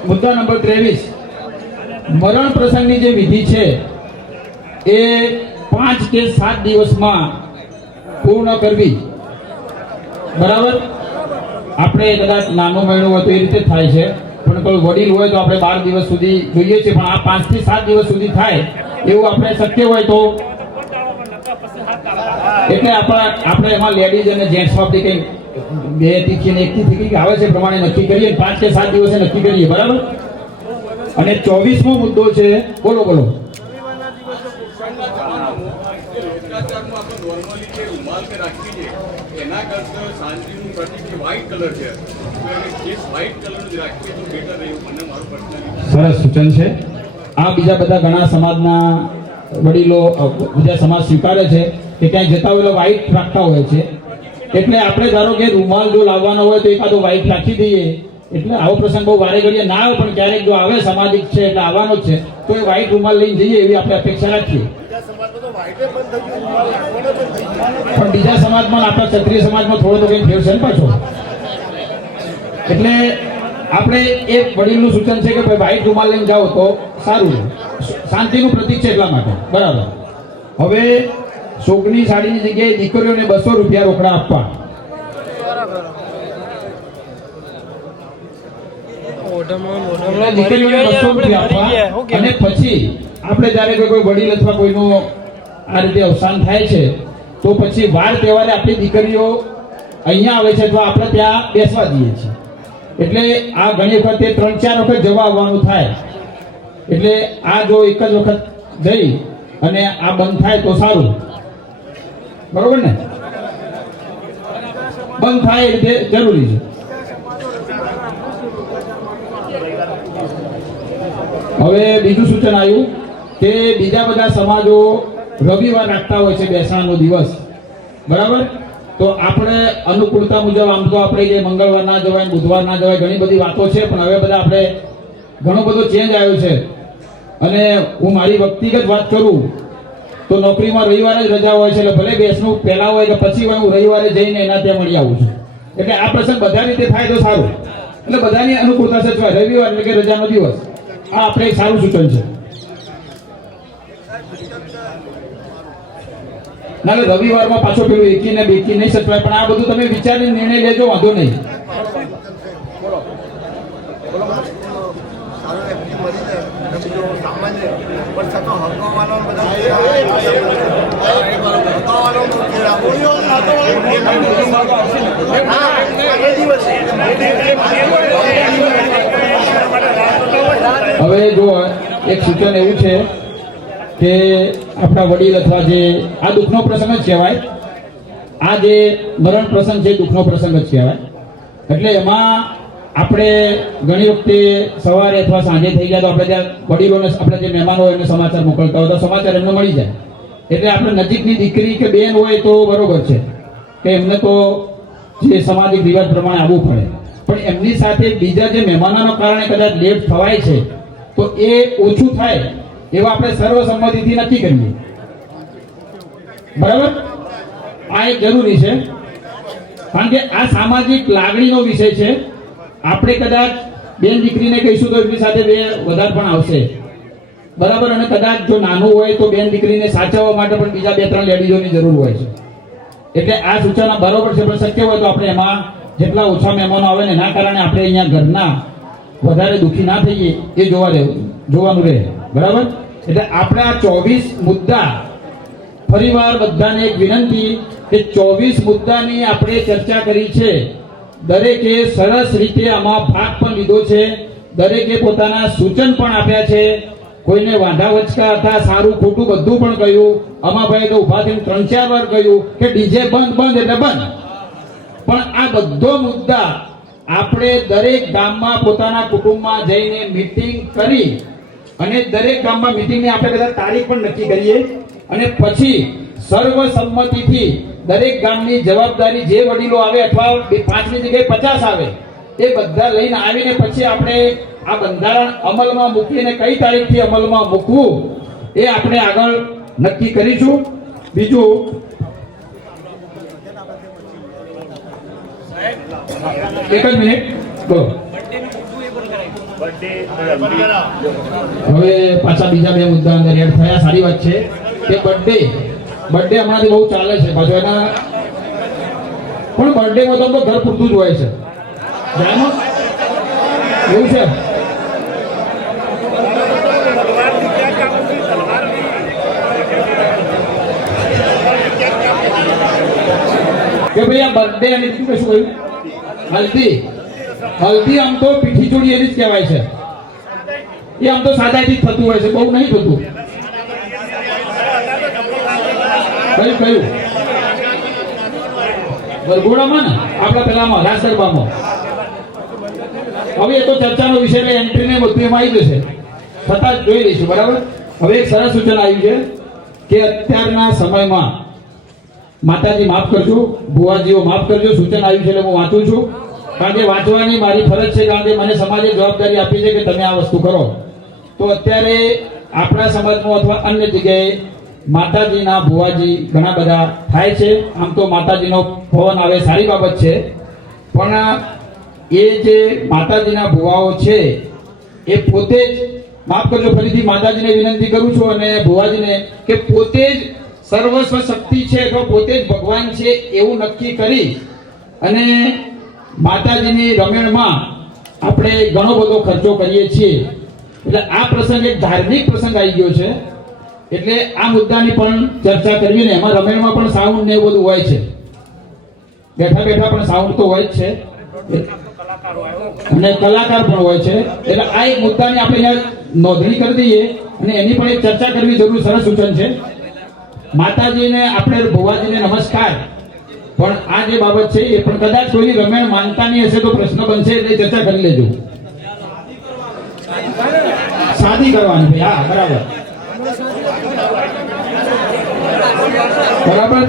મુદ્દા નંબર 23 મરણ પ્રસંગની જે વિધિ છે એ 5 કે 7 દિવસમાં પૂર્ણ કરવી બરાબર આપણે કદાચ નાનો મહિનો હોય તો એ રીતે થાય છે પણ તો વડીલ હોય તો આપણે 12 દિવસ સુધી જોઈએ છે, પણ આ 5 થી 7 દિવસ સુધી થાય એવું આપણે શક્ય હોય તો એટલે આપણે એમાં લેડીઝ અને જેન્ટ્સ માંથી કંઈ 2 તિથિ અને 1 તિથિ કંઈક આવે છે પ્રમાણે નક્કી કરીએ, 5 કે 7 દિવસે નક્કી કરીએ, બરાબર. અને 24મો મુદ્દો છે, બોલો બોલો. એના કરતા શાંતિનું પ્રતિક વ્હાઇટ કલર છે, વ્હાઇટ કલર જ રાખીએ તો બેટર રહ્યું મને મારું પર્સનલી સરસ સૂચન છે. આ બીજા બધા ઘણા સમાજના વડીલો બીજા સમાજ સ્વીકારે છે કે ક્યાંય જતા હોય વ્હાઇટ રાખતા હોય છે. એટલે આપણે ધારો કે રૂમાલ જો લાવવાનો હોય તો એકાદો વ્હાઇટ રાખી દઈએ, એટલે આવો પ્રસંગ બહુ વારે ઘડીએ ના આવે, પણ ક્યારેક જો આવે સામાજિક છે એટલે આવવાનો જ છે તો એ વ્હાઇટ રૂમાલ લઈને જઈએ એવી આપણે અપેક્ષા રાખીએ. પણ બીજા સમાજમાં આપણા ક્ષત્રિય સમાજમાં થોડો તો કંઈ ફેર છે ને પાછો. એટલે આપણે એ વડીલનું સૂચન છે કે ભાઈ વ્હાઇટ રૂમાલ લઈને જાઓ તો સારું, શાંતિનું પ્રતીક છે એટલા માટે, બરાબર. હવે સોગની સાડીની જગ્યાએ દીકરીઓને 200 રૂપિયા રોકડા આપવા. દીકરીઓને 200 રૂપિયા આપવા અને પછી આપણે જયારે કોઈ વડીલ અથવા કોઈનું આ રીતે અવસાન થાય છે તો પછી વાર તહેવારે આપણી દીકરીઓ અહીંયા આવે છે અથવા આપણે ત્યાં બેસવા જઈએ છીએ. એટલે આ ઘણી વખતે 3-4 વખત જવા આવવાનું થાય. એટલે આ જો એક જ વખત જઈ અને આ બંધ થાય તો સારું, બરોબર ને? બંધ થાય એ રીતે જરૂરી છે. હવે બીજું સૂચન આવ્યું કે બીજા બધા સમાજો રવિવાર રાખતા હોય છે બેસણાનો દિવસ, બરાબર. તો આપણે અનુકૂળતા મુજબ આમ તો આપણે જે મંગળવાર ના જવાય, બુધવાર ના જવાય, ઘણી બધી વાતો છે, પણ હવે બધા આપણે ઘણો બધો ચેન્જ આવ્યો છે. અને હું મારી વ્યક્તિગત વાત કરું તો નોકરીમાં રવિવારે જ રજા હોય છે, એટલે ભલે બેસણું પહેલા હોય કે પછી હોય, હું રવિવારે જઈને એના ત્યાં મળી આવું છું. એટલે આ પ્રસંગ બધા રીતે થાય તો સારું, એટલે બધાની અનુકૂળતા સચવાય. રવિવાર એટલે કે રજાનો દિવસ, આ આપણે એક સારું સૂચન છે. ના રવિવારમાં પાછો પેલું એકી ને બેકી નહીં સચવાય, પણ આ બધું તમે વિચારીને નિર્ણય લેજો, વાંધો નહીં. હવે જો એક સૂચન એવું છે કે આપણા વડીલ અથવા જે આ દુઃખનો પ્રસંગ જ કહેવાય, આ જે મરણ પ્રસંગ છે દુઃખનો પ્રસંગ જ કહેવાય. એટલે એમાં આપણે ઘણી વખતે સવારે અથવા સાંજે થઈ જાય તો આપણે ત્યાં વડીલોને, આપણે જે મહેમાનો હોય એમને સમાચાર મોકલતા હોય તો સમાચાર એમને મળી જાય. એટલે આપણે નજીકની દીકરી કે બેન હોય તો બરોબર છે કે એમને તો જે સામાજિક રિવાજ પ્રમાણે આવવું પડે, પણ એમની સાથે બીજા જે મહેમાનોના કારણે કદાચ લેટ થવાય છે તો એ ઓછું થાય એવા આપણે સર્વસંમતિથી નક્કી કરીએ, બરાબર. આ એક જરૂરી છે, કારણ કે આ સામાજિક લાગણીનો વિષય છે. આપણે કદાચ બેન દીકરીને કહીશું તો એમની સાથે બે વધારે પણ આવશે, બરાબર. અને કદાચ જો નાનું હોય તો બેન દીકરીને સાચવવા માટે પણ બીજા 2-3 લેડીઝોની જરૂર હોય છે. એટલે આ સૂચના બરોબર છે, પણ શક્ય હોય તો આપણે એમાં જેટલા ઓછા મહેમાનો આવે ને એના કારણે આપણે અહીંયા ઘરના વધારે દુઃખી ના થઈએ એ જોવાનું રહે, બરાબર. એટલે આપણે આ 24 મુદ્દા, ફરીવાર બધાને એક વિનંતી કે 24 મુદ્દાની આપણે ચર્ચા કરી છે. દરેકે સરસ રીતે આમાં ભાગ પણ લીધો છે, દરેકે પોતાના સૂચન પણ આપ્યા છે. કોઈને વાંધા વચકા હતા, સારું ખોટું બધું પણ કહ્યું. અમાભાઈ તો ઉભા થઈને 3-4 વાર કહ્યું કે ડીજે બંધ એટલે બંધ. પણ આ બધો મુદ્દા આપણે દરેક ગામમાં પોતાના કુટુંબમાં જઈને મીટિંગ કરી અને દરેક ગામમાં મીટિંગની આપણે બધા તારીખ પણ નક્કી કરીએ અને પછી સર્વસંમતિથી દરેક ગામની જવાબદારી જે વડીલો આવે અથવા 5ની જગ્યાએ 50 આવે એ બધા લઈને આવીને પછી આપણે આ બંધારણ અમલમાં મૂકીને કઈ તારીખથી અમલમાં મૂકવું એ આપણે આગળ નક્કી કરીશું. બીજું એક જ મિનિટ હવે પાછા બીજા 2 મુદ્દા અંદર એડ થયા. સારી વાત છે કે બર્થડે હમણાંથી બહુ ચાલે છે પાછો એના, પણ બર્થડે માં તો ઘર પૂરતું જ હોય છે, એવું છે. કે ભાઈ આ બર્થડે અને બીજું કશું કહ્યું હલ્દી હલ્દી આમ તો પીઠી ચોળી એની જ કહેવાય છે એ આમ તો સાદાઈથી જ થતું હોય છે બહુ નહીં થતું કયું વરઘોડામાં ને આપણા પેલામાં રાસ ગરબામાં હવે એ તો ચર્ચાનો વિષય એટલે એન્ટ્રી ને બધું એમાં આવી જશે છતાં જોઈ લઈશું બરાબર હવે એક સરસ સૂચન આવ્યું છે કે અત્યારના સમયમાં માતાજી માફ કરજો ભુવાજીઓ માફ કરજો સૂચન આવ્યું છે એટલે હું વાંચું છું કારણ કે વાંચવાની મારી ફરજ છે કારણ કે મને સમાજે જવાબદારી આપી છે કે તમે આ વસ્તુ કરો તો અત્યારે આપણા સમાજમાં અથવા અન્ય જગ્યાએ માતાજીના ભુવાજી ઘણા બધા થાય છે આમ તો માતાજીનો પવન આવે સારી બાબત છે પણ એ જે માતાજીના ભુવાઓ છે એ પોતે જ માફ કરજો ફરીથી માતાજીને વિનંતી કરું છું અને ભુવાજીને કે પોતે જ સર્વસ્વ શક્તિ છે અથવા પોતે જ ભગવાન છે એવું નક્કી કરી અને માતાજીની રમેણમાં આપણે ઘણો બધો ખર્ચો કરીએ છીએ એટલે આ પ્રસંગ એક ધાર્મિક પ્રસંગ આવી ગયો છે એટલે આ મુદ્દાની પણ ચર્ચા કરવી ને એમાં રમેણમાં પણ સાઉન્ડ ને એવું બધું હોય છે બેઠા બેઠા પણ સાઉન્ડ તો હોય જ છે અને કલાકાર પણ હોય છે એટલે આ એક મુદ્દાની આપણે અહીંયા નોંધણી કરી દઈએ અને એની પણ એક ચર્ચા કરવી જરૂર સરસ સૂચન છે માતાજીને આપણે ભુવાજીને નમસ્કાર પણ આ જે બાબત છે એ પણ કદાચ કોઈ રમેણ માનતા નહીં હશે તો પ્રશ્ન બનશે એટલે ચર્ચા કરી લેજો શાદી કરવાની ભાઈ હા બરાબર બરાબર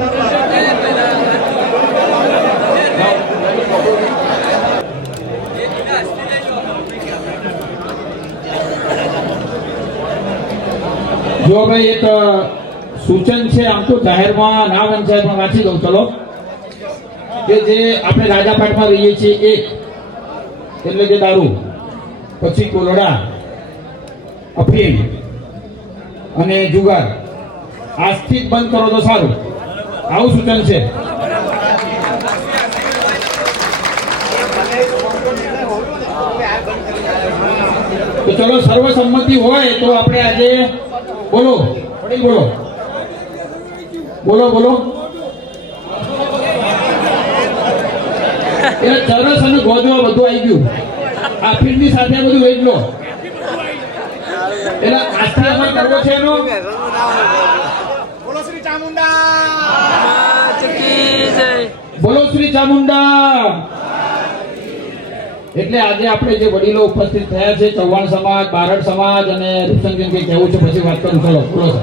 જો ભાઈ એક સૂચન છે આમ તો જાહેરમાં ના વંચાય પણ વાંચી દઉં ચલો કે જે આપણે રાજાપાટમાં રહીએ છીએ એક એટલે કે દારૂ પછી કોલડા અફીણ અને જુગાર આજથી જ બંધ કરો તો સારું આવું સૂચન છે તો ચલો સર્વસંમતિ હોય તો આપણે આજે બોલો વડીલ બોલો બોલો બોલો એટલે ચરસ અને ગોજવા બધું આવી ગયું આ ફીલ્ડની સાથે બધું વેચ લો એટલે આજથી અમલ કરવો છે એનો બોલો શ્રી ચામુંડા બોલો શ્રી ચામુંડા એટલે આજે આપણે જે વડીલો ઉપસ્થિત થયા છે ચૌહાણ સમાજ બારડ સમાજ અને રૂપસંગીન કઈ કહેવું છે પછી વાત કરું ચલો બોલો સર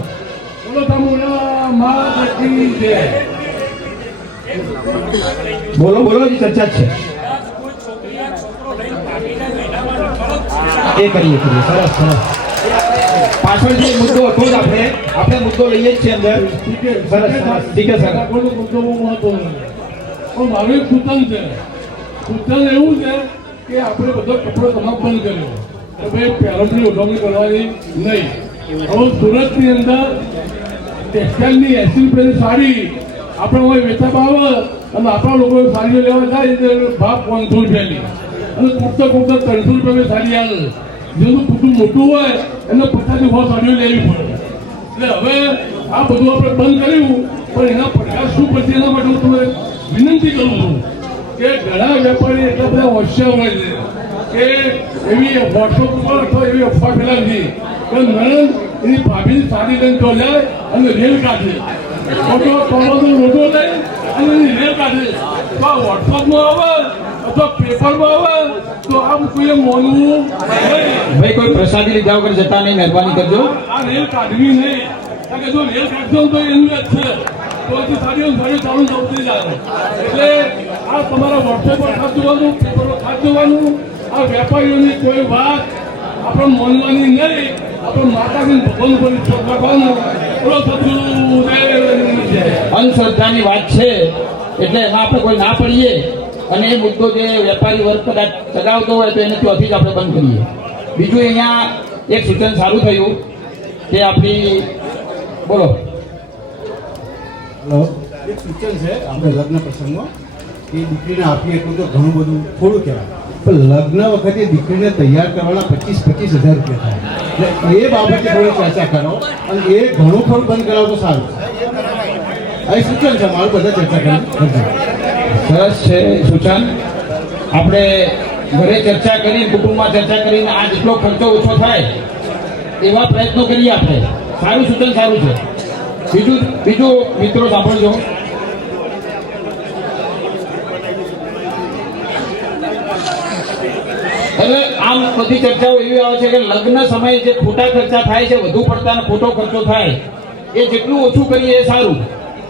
બોલો ચામુંડા માતા કી જય. બોલો બોલો હજી ચર્ચા જ છે એ કરીએ સરસ સરસ પાછળ જે મુદ્દો હતો જ આપણે મુદ્દો લઈએ જ છીએ અંદર સરસ સરસ ઠીક છે સર આપણો મુદ્દો બહુ મહત્વનો છે પણ મારું એક સૂચન છે સૂચન એવું છે કે આપણે બધો કપડો તમામ બંધ કર્યો કે ભાઈ પહેરણની ઉજવણી કરવાની નહીં હવે સુરતની અંદર ટેક્સટાઇલની 80 રૂપિયાની સાડી આપણે હોય વેચાવા આવે અને આપણા લોકો સાડીઓ લેવા જાય એટલે ભાવ 500 રૂપિયાની અને કુર્તા 300 રૂપિયાની સાડી આવે જેનું કુટુંબ મોટું હોય એને 50 થી 100 સાડીઓ લેવી પડે એટલે હવે આ બધું આપણે બંધ કર્યું પણ એના પડકાર શું પડશે એના માટે હું તમને વિનંતી કરું છું કે ઘણા વેપારી એટલા બધા હોશિયાર હોય છે કે એવી વોટ્સઅપ ઉપર અથવા એવી અફવા ફેલાવી કે નણંદ એની ભાભીની સાડી લઈને તો જાય અને રેલ કાઢે ફોટો ટોમાનો લોટો લઈ અને એની રેલ કાઢે તો આ વોટ્સઅપમાં આવે અથવા પેપરમાં આવે તો આમ કોઈએ માનવું નહીં. ભાઈ કોઈ પ્રસાદી લીધા વગર જતા નહીં મહેરબાની કરજો આ રેલ કાઢવી નહીં કારણ કે જો રેલ કાઢશો તો એનું જ છે તો હજી સાડીઓ ચાલુ જવું જાય એટલે આ તમારા વોટ્સએપ પર ખાસ જોવાનું પેપર પર ખાસ જોવાનું આ વેપારીઓની કોઈ વાત આપણે માનવાની નહીં આપણે માતાજી ભગવાન ઉપર વિશ્વાસ રાખવાનો બોલો સદગુરુ જય. અંધશ્રદ્ધાની વાત છે એટલે એમાં આપણે કોઈ ના પડીએ અને એ મુદ્દો જે વેપારી વર્ગ કદાચ ચગાવતો હોય તો એને ત્યાંથી જ આપણે બંધ કરીએ. બીજું અહીંયા એક સૂચન સારું થયું કે આપણી બોલો એક સૂચન છે આપણે લગ્ન પ્રસંગમાં કે દીકરીને આપીએ એટલું તો ઘણું બધું થોડું કહેવાય પણ લગ્ન વખતે દીકરીને તૈયાર કરવાના 25,000 રૂપિયા થાય એટલે એ બાબતે થોડી ચર્ચા કરો અને એ ઘણું ખરું બંધ કરાવો તો સારું આ સૂચન છે મારું બધા ચર્ચા કરી સરસ છે સૂચન. આપણે ઘરે ચર્ચા કરી, કુટુંબમાં ચર્ચા કરીને આ જેટલો ખર્ચો ઓછો થાય એવા પ્રયત્નો કરીએ આપણે. સારું સૂચન, સારું છે. બીજું મિત્રો સાંભળજો. એટલે આમ બધી ચર્ચાઓ એવી આવે છે કે લગ્ન સમયે જે ખોટા ખર્ચા થાય છે, વધુ પડતા ખોટો ખર્ચો થાય, એ જેટલું ઓછું કરીએ એ સારું.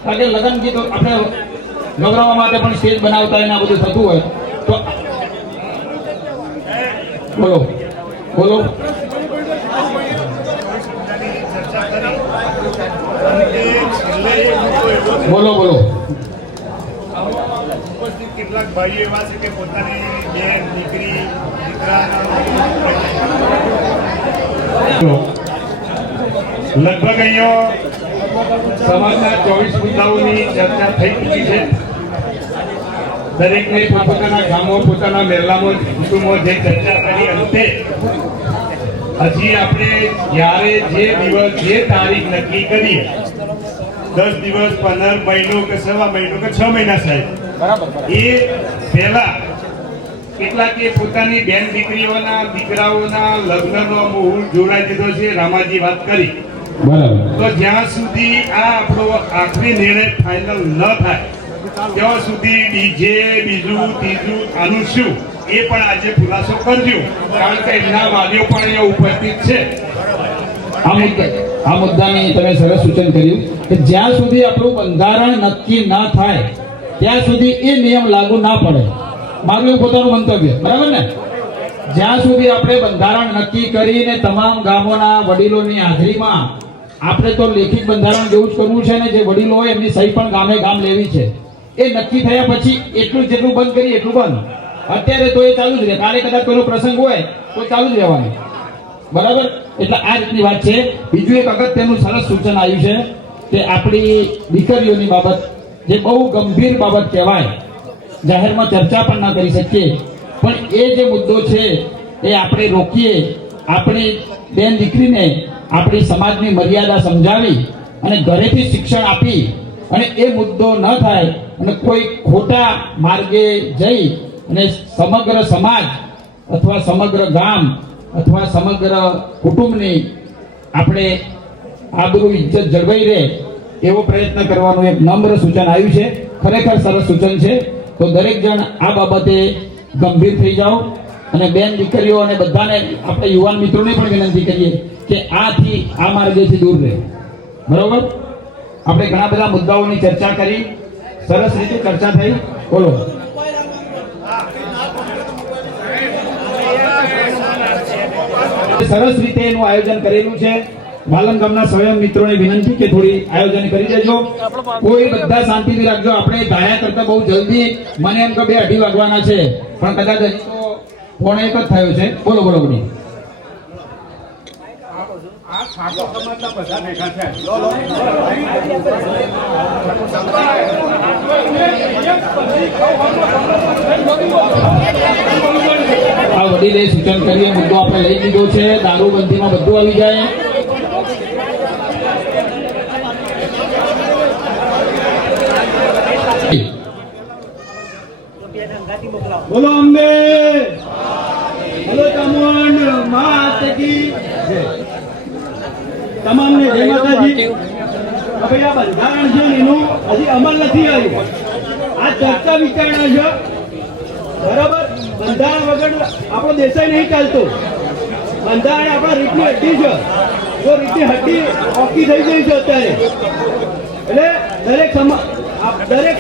કારણ કે લગ્ન ગીતો આપણે ગૌરવવા માટે પણ સ્ટેજ બનાવતા હોય ને આ બધું થતું હોય તો બોલો બોલો. બોલો બોલો. ઉપસ્થિત કેટલાક ભાઈઓ એવા છે કે પોતાની બેન, દીકરી, લગભગ અહીંયા સમાજના 24 મુદ્દાઓની ચર્ચા થઈ ચૂકી છે. દરેકને પોતાના ગામો, પોતાના મહેલામાં, કુટુંબો જે ચર્ચા કરી અંતે હજી આપણે જ્યારે જે દિવસ, જે તારીખ નક્કી કરીએ, 10 દિવસ, 15 મહિનો કે 1.5 મહિનો કે 6 મહિના સાહેબ, એ પહેલા કેટલાકે પોતાની બેન દીકરીઓના, દીકરાઓના લગ્નનો મુહૂર્ત જોડાઈ દીધો છે. રામાજી વાત કરી બરાબર. તો જ્યાં સુધી આ આપણો આખરી નિર્ણય ફાઇનલ ન થાય ત્યાં સુધી ડીજે, બીજું ત્રીજું આનું શું એ પણ આજે ખુલાસો કરજો, કારણ કે એમના વાલીઓ પણ અહીંયા ઉપસ્થિત છે. આ મુદ્દાની તમે સરસ સૂચન કર્યું કે જ્યાં સુધી આપણું બંધારણ નક્કી ના થાય ત્યાં સુધી એ નિયમ લાગુ ના પડે. મારું એવું પોતાનું મંતવ્ય, બરાબર ને? જ્યાં સુધી આપણે બંધારણ નક્કી કરીને તમામ ગામોના વડીલોની હાજરીમાં આપણે તો લેખિત બંધારણ જેવું જ કરવું છે ને, જે વડીલો હોય એમની સહી પણ ગામે ગામ લેવી છે. એ નક્કી થયા પછી એટલું જેટલું બંધ કરીએ એટલું બંધ. અત્યારે તો એ ચાલુ જ રહે, કાલે કદાચ કોઈનો પ્રસંગ હોય તો ચાલુ જ રહેવાનું, બરાબર? એટલે આ રીતની વાત છે. બીજું એક અગત્યનું સરસ સૂચન આવ્યું છે કે આપણી દીકરીઓની બાબત, જે બહુ ગંભીર બાબત કહેવાય, જાહેરમાં ચર્ચા પણ ના કરી શકીએ, પણ એ જે મુદ્દો છે એ આપણે રોકીએ. આપણી બેન દીકરીને આપણી સમાજની મર્યાદા સમજાવી અને ઘરેથી શિક્ષણ આપી અને એ મુદ્દો ન થાય અને કોઈ ખોટા માર્ગે જઈ અને સમગ્ર સમાજ અથવા સમગ્ર ગામ અથવા સમગ્ર કુટુંબની આપણે આબરૂ ઇજ્જત જળવાઈ રહે એવો પ્રયત્ન કરવાનું એક નમ્ર સૂચન આવ્યું છે. ખરેખર સરસ સૂચન છે. તો દરેક જણ આ બાબતે ગંભીર થઈ જાઓ અને બેન દીકરીઓ અને બધાને, આપણે યુવાન મિત્રોને પણ વિનંતી કરીએ કે આથી આ માર્ગેથી દૂર રહે. બરોબર? આપણે ઘણા બધા મુદ્દાઓની ચર્ચા કરી, સરસ રીતે ચર્ચા થઈ. બોલો. સરસ રીતે એનું આયોજન કરેલું છે. વાલમ ગામના સ્વયં મિત્રોને વિનંતી કે થોડી આયોજન કરી દેજો. કોઈ બધા શાંતિથી રાખજો. આપણે ધાર્યા કરતા બહુ જલ્દી, મને એમ કે 2-2:30 વાગવાના છે, પણ કદાચ હજી તો 1:45 જ થયો છે. બોલો બોલો બોલો. આ વડીલે સૂચન કરીએ, મુદ્દો આપણે લઈ લીધો છે. દારૂબંધીમાં બધું આવી જાય. બોલો અંબે, બોલો ચામુંડ માત કી જય. તમામને જય માતાજી. હવે આ બંધારણ છે એનું હજી અમલ નથી આવ્યું. આ ચર્ચા વિચારણા છે, બરાબર? બંધારણ વગર આપણો દેશ નહીં ચાલતો. બંધારણ આપણા રીતની હડ્ડી છે. જો રીતની હડ્ડી ઓકી થઈ ગઈ છે અત્યારે, એટલે દરેક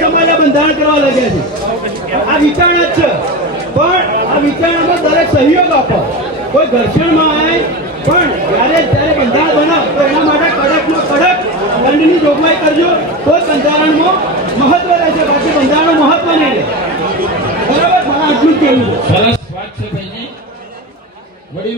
સમાજ આ બંધારણ કરવા લાગ્યા છે. આ વિચારણા જ છે, પણ આ વિચારણામાં દરેક સહયોગ આપો. કોઈ ઘર્ષણમાં આવે પણ જ્યારે બંધારણ બનાવ તો એના માટે કડકનો કડક દંડની જોગવાઈ કરજો, તો બંધારણમાં મહત્વ રહેશે. બાકી બંધારણનું મહત્વ નહીં રહે. બરાબર? મને આટલું જ કહેવું છે. સરસ વાત છે ભાઈને. વડીલ